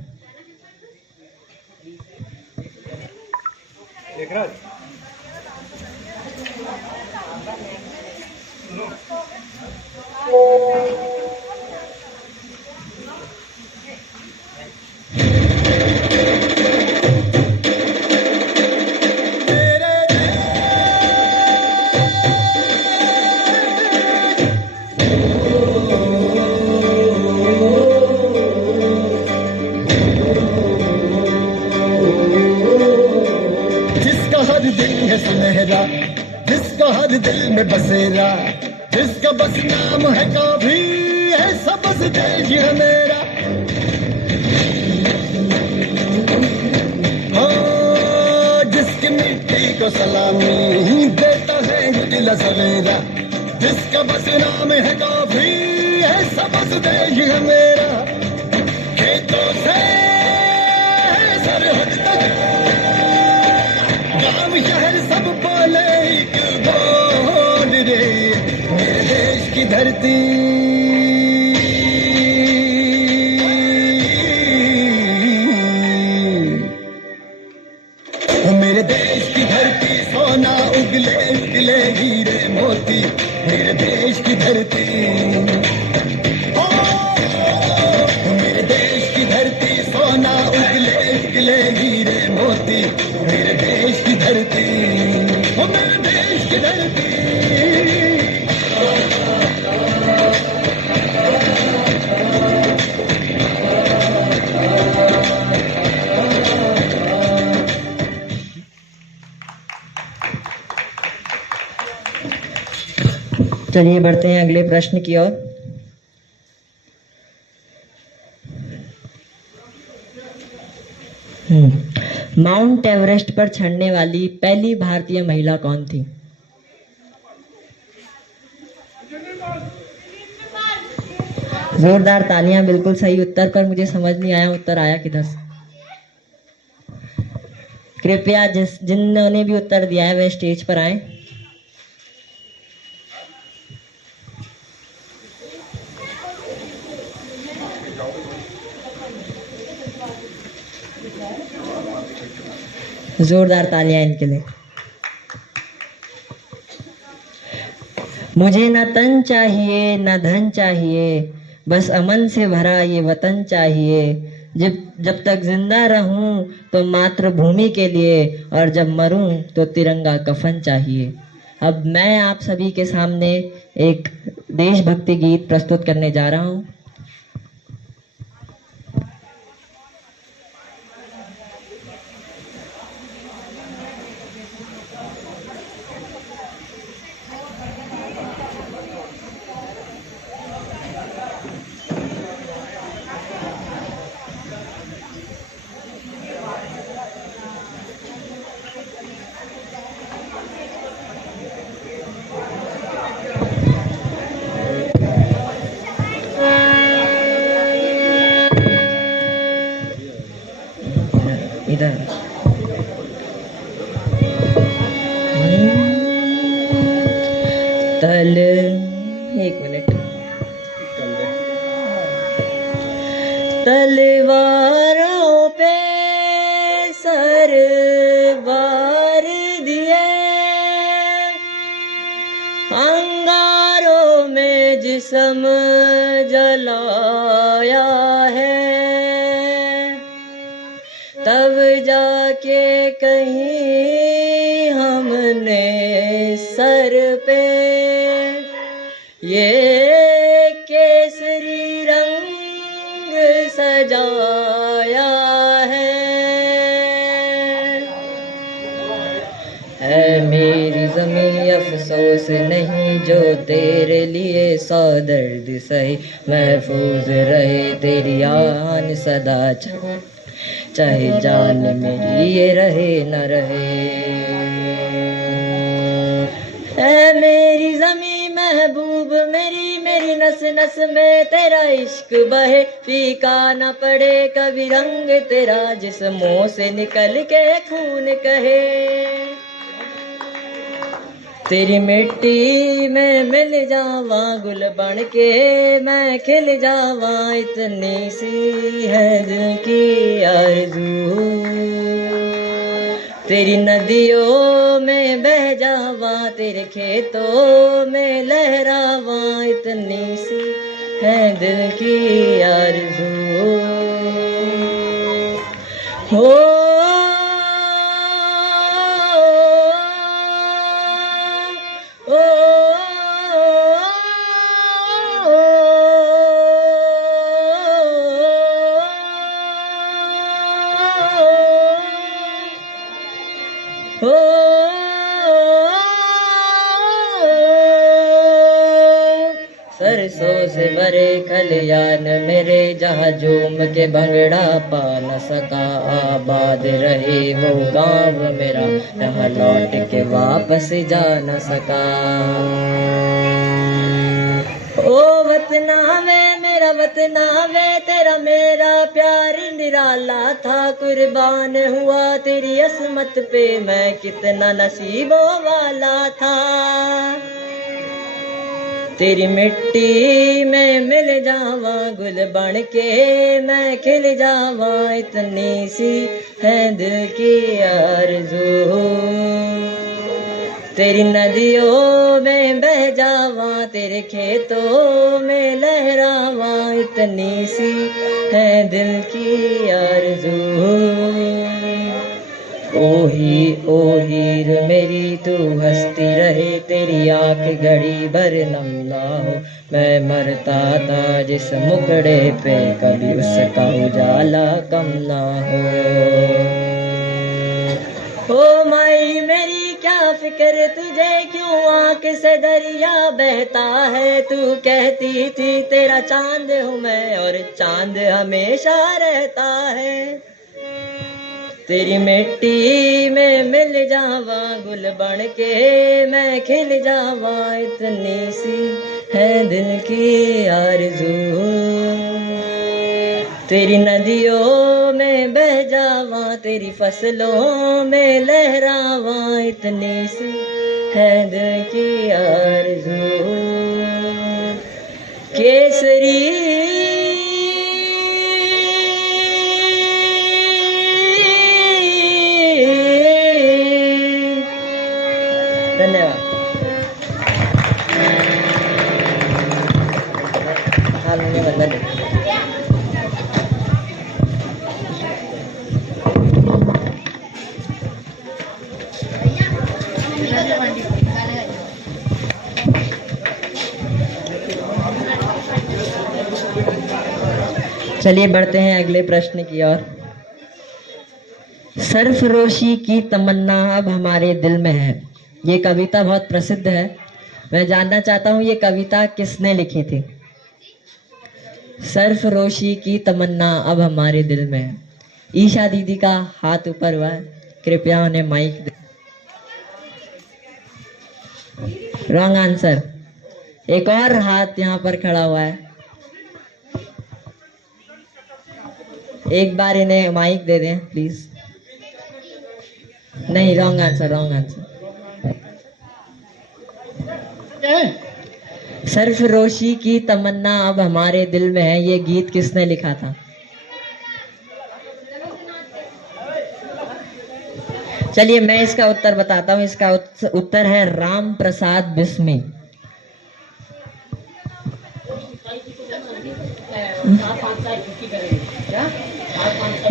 जिसका हर दिल है सुनहरा, जिसका हर दिल में बसेरा, जिसका बस नाम है काफी, ऐसा बस देश है मेरा। हाँ, जिसकी मिट्टी को सलामी देता है दिल सवेरा, जिसका बस नाम है काफी, ऐसा बस देश है मेरा। खेतों से सरहद तक गांव शहर सब बोले एक बोल रे, मेरे देश की धरती, मेरे देश की धरती, सोना उगले उगले हीरे मोती, मेरे देश की धरती, मेरे देश की धरती, सोना उगले उगले हीरे मोती, मेरे देश की धरती, मेरे देश की धरती। चलिए बढ़ते हैं अगले प्रश्न की ओर। माउंट एवरेस्ट पर चढ़ने वाली पहली भारतीय महिला कौन थी? जोरदार तालियां, बिल्कुल सही उत्तर, पर मुझे समझ नहीं आया उत्तर आया किधर से। कृपया जिन्होंने भी उत्तर दिया है वह स्टेज पर आए। जोरदार तालियां इनके लिए। मुझे न तन चाहिए न धन चाहिए, बस अमन से भरा ये वतन चाहिए, जब तक जिंदा रहूं तो मातृभूमि के लिए, और जब मरूं तो तिरंगा कफन चाहिए। अब मैं आप सभी के सामने एक देशभक्ति गीत प्रस्तुत करने जा रहा हूं। इधर तल, एक मिनट। तलवारों अंगारों में जिस्म जलाया है, तब जाके कहीं हमने सर पे ये केसरी रंग सजाया है मेरी ज़मीं अफसोस नहीं जो तेरे लिए सौ दर्द सही, महफूज रहे तेरी आन सदा चाहे जान मेरी ये रहे न रहे। ऐ मेरी ज़मीं महबूब मेरी, मेरी नस नस में तेरा इश्क बहे, फीका न पड़े कभी रंग तेरा जिस्मों से निकल के खून कहे। तेरी मिट्टी में मिल जावा गुल बन के मैं खिल जावा, इतनी सी है दिल की आरज़ू। तेरी नदियों में बह जावा तेरे खेतों में लहरावा, इतनी सी है दिल की आरज़ू। हो सरसों से भरे खलियान मेरे, जहाँ झूम के भंगड़ा पा न सका, आबाद रहे वो गाँव मेरा, जहाँ लौट के वापस जा न सका। ओ वतना वे मेरा वतना वे, तेरा मेरा प्यार निराला था, कुर्बान हुआ तेरी असमत पे मैं कितना नसीबों वाला था। तेरी मिट्टी में मिल जावा गुल बन के मैं खिल जावा, इतनी सी है दिल की आरज़ू। तेरी नदियों में बह जावा तेरे खेतों में लहरावा, इतनी सी है दिल की आरज़ू। ओ हीर मेरी तू हंसती रहे, तेरी आँख घड़ी भर नम ना हो, मैं मरता था जिस मुकड़े पे कभी उसका उजाला कम ना हो। ओ माई मेरी क्या फिक्र तुझे, क्यों आँख से दरिया बहता है, तू कहती थी तेरा चांद हूँ मैं और चांद हमेशा रहता है। तेरी मिट्टी में मिल जावा गुल बन के मैं खिल जावा, इतनी सी है दिल की आरज़ू। तेरी नदियों में बह जावा तेरी फसलों में लहरावा, इतनी सी है दिल की आरज़ू। केसरी धन्यवाद। चलिए बढ़ते हैं अगले प्रश्न की ओर। सरफरोशी की तमन्ना अब हमारे दिल में है, ये कविता बहुत प्रसिद्ध है। मैं जानना चाहता हूँ ये कविता किसने लिखी थी। सरफरोशी की तमन्ना अब हमारे दिल में है। ईशा दीदी का हाथ ऊपर हुआ है, कृपया उन्हें माइक दे। Wrong answer. एक और हाथ यहाँ पर खड़ा हुआ है, एक बार इन्हें माइक दे दें प्लीज। नहीं, रॉन्ग आंसर, रॉन्ग आंसर। सरफरोशी की तमन्ना अब हमारे दिल में है, ये गीत किसने लिखा था। चलिए मैं इसका उत्तर बताता हूँ। इसका उत्तर है राम प्रसाद बिस्मी।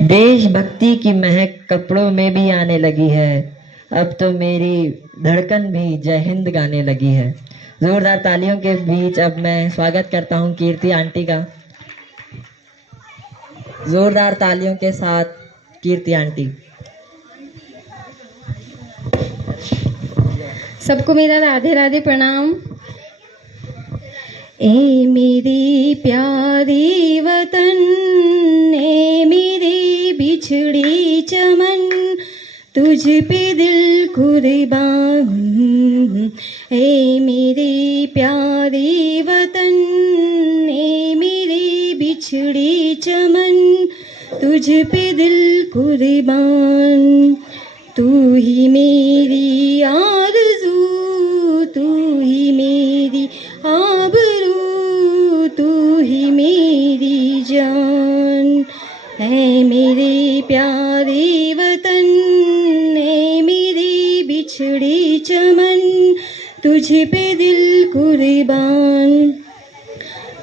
देशभक्ति की महक कपड़ों में भी आने लगी है, अब तो मेरी धड़कन भी जय हिंद गाने लगी है। जोरदार तालियों के बीच अब मैं स्वागत करता हूं कीर्ति आंटी का। जोरदार तालियों के साथ कीर्ति आंटी। सबको मेरा राधे राधे प्रणाम। ए मेरी प्यारी वतन, ए मेरी बिछड़ी चमन, तुझ पे दिल कुर्बान। ए मेरी प्यारी वतन, ए मेरी बिछड़ी चमन, तुझ पे दिल कुर्बान। तू ही मेरी आरज़ू, तू ही मेरी आबरू, तू ही मेरी जान। है मेरे प्यारे वतन, है मेरी बिछड़ी चमन, तुझ पे दिल कुर्बान।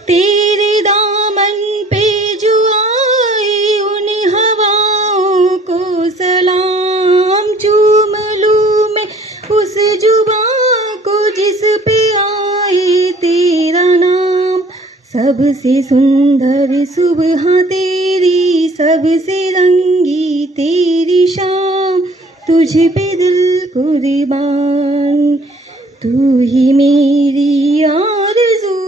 तेरे दामन पे जो आई उन हवाओं को सलाम, चूम लूं मैं उस जुबां को जिस पे आई तेरा नाम। सबसे सुंदर सुबह तेरी, सबसे रंगी तेरी शाम, तुझ पे दिल कुर्बान। तू ही मेरी आरज़ू,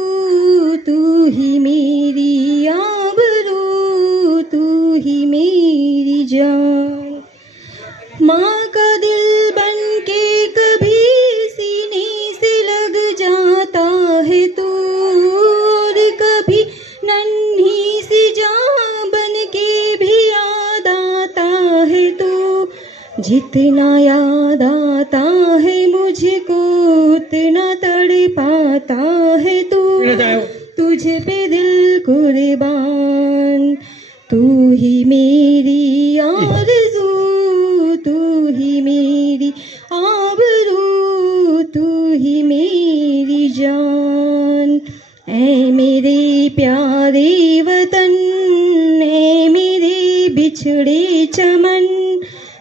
तू ही मेरी आबरू, तू ही मेरी जान। माँ का दिल बन के कभी सीने से लग जाता है तू, और कभी नन्ही सी जान बन के भी याद आता है तू। जितना याद आता है मुझको उतना तड़पाता है तू, तुझ पे दिल कुर्बान। तू ही मेरी आरज़ू, तू ही मेरी आबरू, तू ही मेरी जान। ऐ मेरे प्यारे वतन, ऐ मेरे बिछड़े चमन,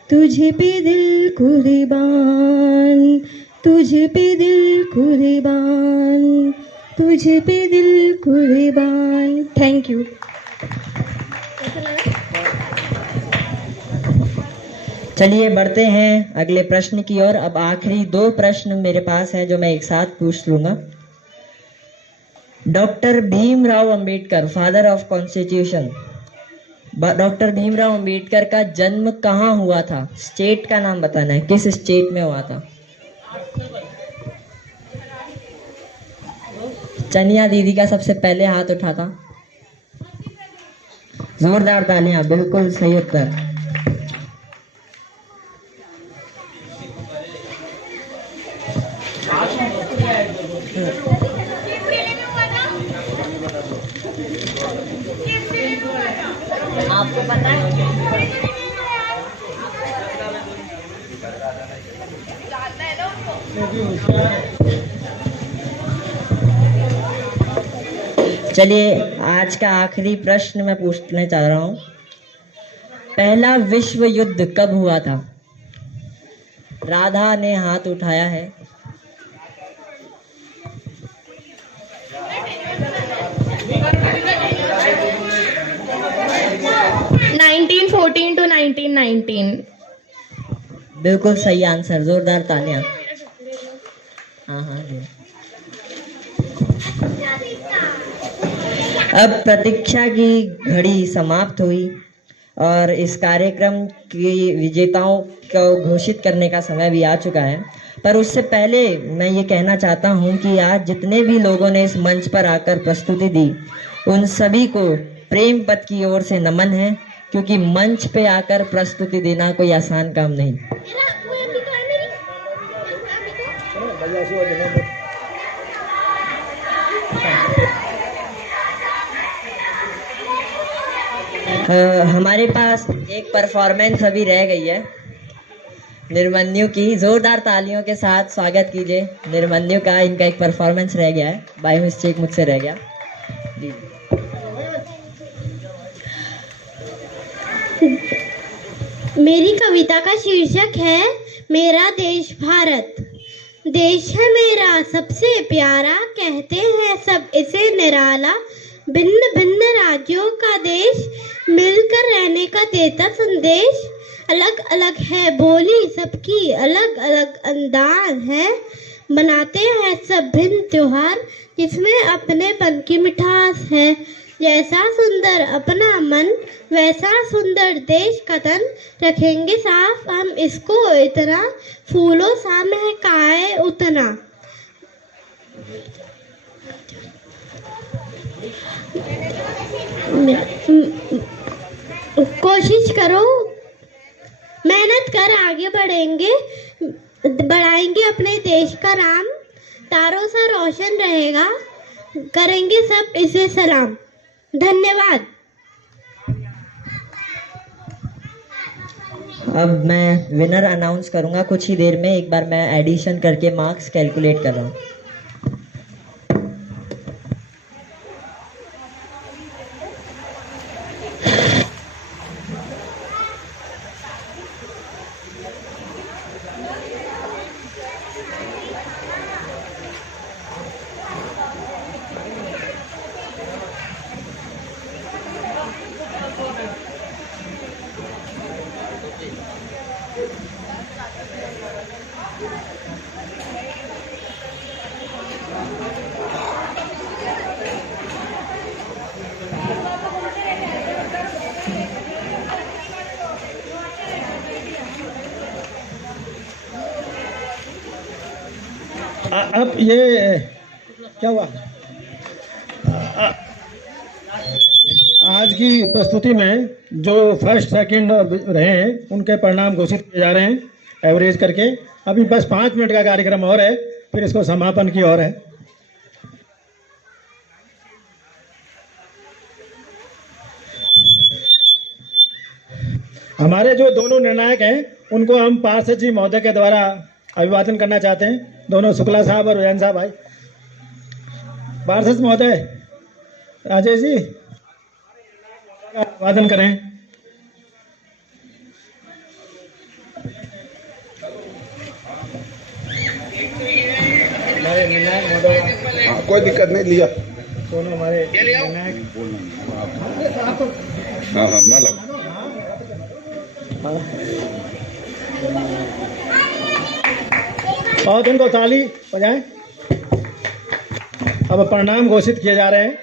तुझ पे दिल कुर्बान, तुझ पे दिल कुर्बान, तुझ पे दिल कुर्बान। Thank you. चलिए बढ़ते हैं अगले प्रश्न की ओर। अब आखिरी 2 प्रश्न मेरे पास हैं जो मैं एक साथ पूछ लूंगा। Doctor Bhimrao Ambedkar, father of constitution, doctor Bhimrao Ambedkar का जन्म कहाँ हुआ था? स्टेट का नाम बताना है, किस स्टेट में हुआ था? चनिया दीदी का सबसे पहले हाथ उठा था। जोरदार तालियां, बिल्कुल सही उत्तर। आपको पता है? चलिए आज का आखिरी प्रश्न मैं पूछना चाह रहा हूँ। पहला विश्व युद्ध कब हुआ था? राधा ने हाथ उठाया है। Nineteen 14 to 1919। बिल्कुल सही आंसर, जोरदार तालियां। हाँ। अब प्रतीक्षा की घड़ी समाप्त हुई और इस कार्यक्रम की विजेताओं को घोषित करने का समय भी आ चुका है। पर उससे पहले मैं ये कहना चाहता हूँ कि आज जितने भी लोगों ने इस मंच पर आकर प्रस्तुति दी, उन सभी को प्रेम पथ की ओर से नमन है, क्योंकि मंच पे आकर प्रस्तुति देना कोई आसान काम नहीं। हमारे पास एक परफॉर्मेंस अभी रह गई है निर्मन्यु की। जोरदार तालियों के साथ स्वागत कीजिए निर्मन्यु का। इनका एक परफॉर्मेंस रह गया है, बाय मिस्टेक मुझसे रह गया। मेरी कविता का शीर्षक है मेरा देश भारत। देश है मेरा सबसे प्यारा, कहते हैं सब इसे निराला। भिन्न भिन्न राज्यों का देश, मिलकर रहने का देता संदेश। अलग अलग है बोली सबकी, अलग अलग अंदाज है। मनाते हैं सब भिन्न त्योहार, जिसमें अपनेपन की मिठास है। जैसा सुंदर अपना मन, वैसा सुंदर देश का तन। रखेंगे साफ हम इसको इतना, फूलों सा महकाए उतना। कोशिश करो, मेहनत कर आगे बढ़ाएंगे अपने देश का नाम। तारों सा रोशन रहेगा, करेंगे सब इसे सलाम। धन्यवाद। अब मैं विनर अनाउंस करूंगा कुछ ही देर में। एक बार मैं एडिशन करके मार्क्स कैलकुलेट कर रहा हूँ। अब ये क्या हुआ? आज की प्रस्तुति में जो फर्स्ट सेकंड रहे हैं उनके परिणाम घोषित किए जा रहे हैं एवरेज करके। अभी बस 5 मिनट का कार्यक्रम और है, फिर इसको समापन की ओर है। हमारे जो दोनों निर्णायक हैं उनको हम पार्षद जी महोदय के द्वारा अभिवादन करना चाहते हैं। दोनों शुक्ला साहब और उदयन साहब भाई। पार्षद महोदय राजेश जी अभिवादन करें। कोई दिक्कत नहीं, लिया दोनों हमारे निर्णायक। हाँ हाँ मतलब और उनको ताली बजाएं। अब परिणाम घोषित किए जा रहे हैं।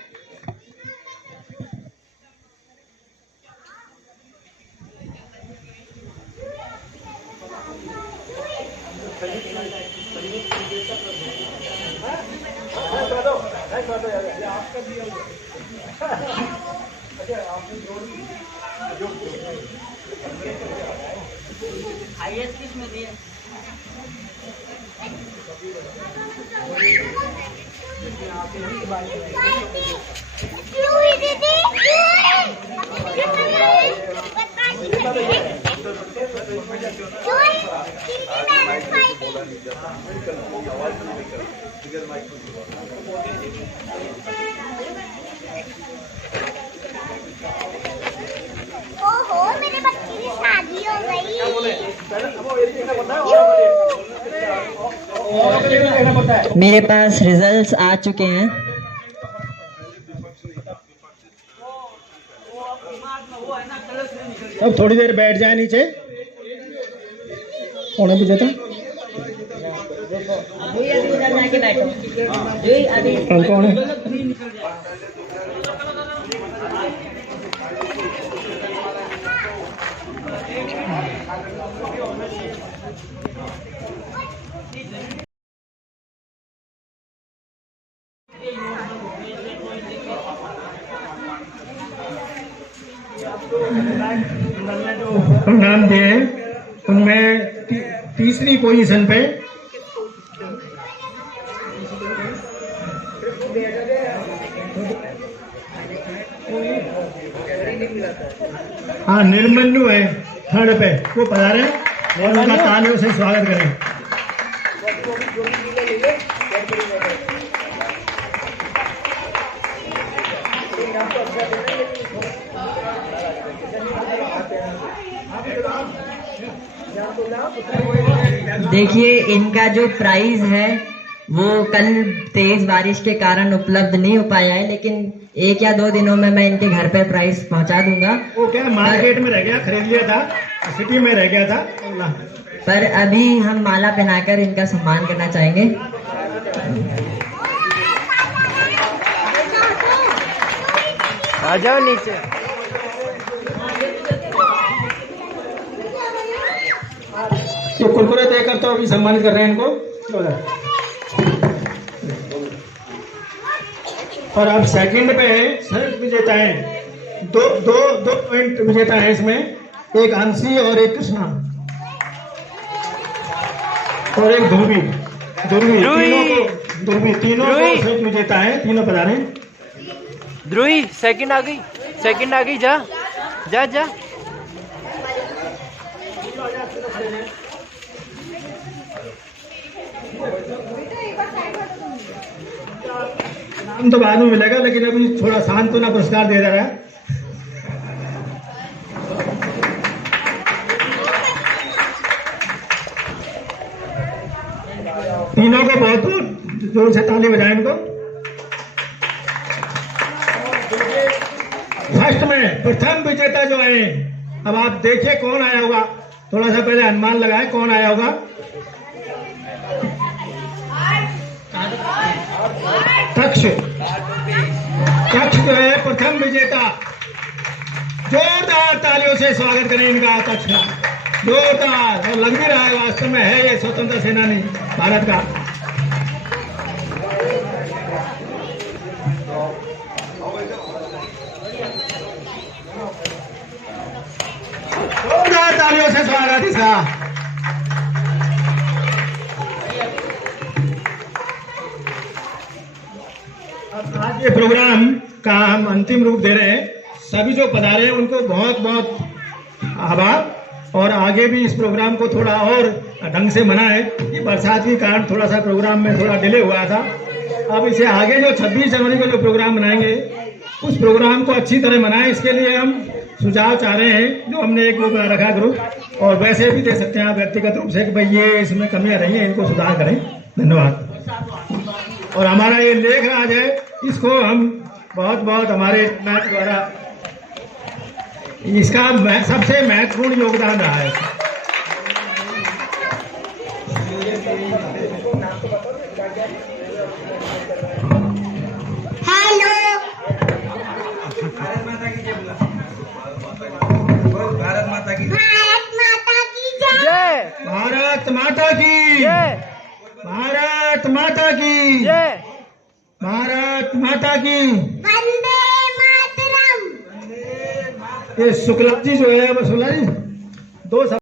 ओहो, मेरे बच्चे की शादी हो गई। मेरे पास रिजल्ट्स आ चुके हैं। अब थोड़ी देर बैठ जाए नीचे। कौन है विजेता? जाके बैठो। कौन है? नाम दिए उनमें तीसरी पोजीशन पे हाँ निर्मन्यु है, थर्ड पे वो पधारे और उनका तालियों से स्वागत करें। देखिए, इनका जो प्राइज है वो कल तेज बारिश के कारण उपलब्ध नहीं हो पाया है, लेकिन 1 या 2 दिनों में मैं इनके घर पे प्राइज पहुंचा दूंगा। वो क्या मार्केट में रह गया, खरीद लिया था, सिटी में रह गया था। पर अभी हम माला पहनाकर इनका सम्मान करना चाहेंगे। आ जाओ नीचे। ये कुरकुरे देकर तो अभी सम्मानित कर रहे हैं इनको। और अब सेकंड पे सर्व विजेता है, दो पॉइंट विजेता है इसमें, एक हंसी और एक कृष्णा और एक ध्रुवी। तीनों को सर्व विजेता है, तीनों पधारे। ध्रुवी सेकंड आ गई, जा जा जा। नाम तो बाद में मिलेगा, लेकिन अभी थोड़ा सांत्वना पुरस्कार दे रहा है। तीनों को बहुत जोर से ताली बजाएं इनको। फर्स्ट में प्रथम विजेता जो है, अब आप देखिए कौन आया होगा, थोड़ा सा पहले अनुमान लगाए कौन आया होगा। कक्ष जो है प्रथम विजेता, जोरदार तालियों से स्वागत करें इनका। कक्ष का जोरदार, और लग भी रहा है वास्तव में है ये स्वतंत्रता सेनानी भारत का। जोरदार तालियों से स्वागत इसका। आज ये प्रोग्राम का हम अंतिम रूप दे रहे हैं। सभी जो पधारे हैं उनको बहुत बहुत आभार, और आगे भी इस प्रोग्राम को थोड़ा और ढंग से मनाएं। ये बरसात के कारण थोड़ा सा प्रोग्राम में थोड़ा डिले हुआ था। अब इसे आगे जो 26 जनवरी को जो प्रोग्राम मनाएंगे उस प्रोग्राम को अच्छी तरह मनाएं। इसके लिए हम सुझाव चाह रहे हैं, जो हमने एक ग्रुप बना रखा ग्रुप, और वैसे भी दे सकते हैं आप व्यक्तिगत रूप से कि भाई ये इसमें कमियां रही हैं, इनको सुधार करें। धन्यवाद। और हमारा ये लेख राज है, इसको हम बहुत हमारे द्वारा इसका सबसे महत्वपूर्ण योगदान रहा है। हेलो, भारत माता की जय। भारत माता की जय। भारत माता की जय। भारत माता की वंदे मातरम। ये शुक्ला जी जो है, शुक्ला जी 2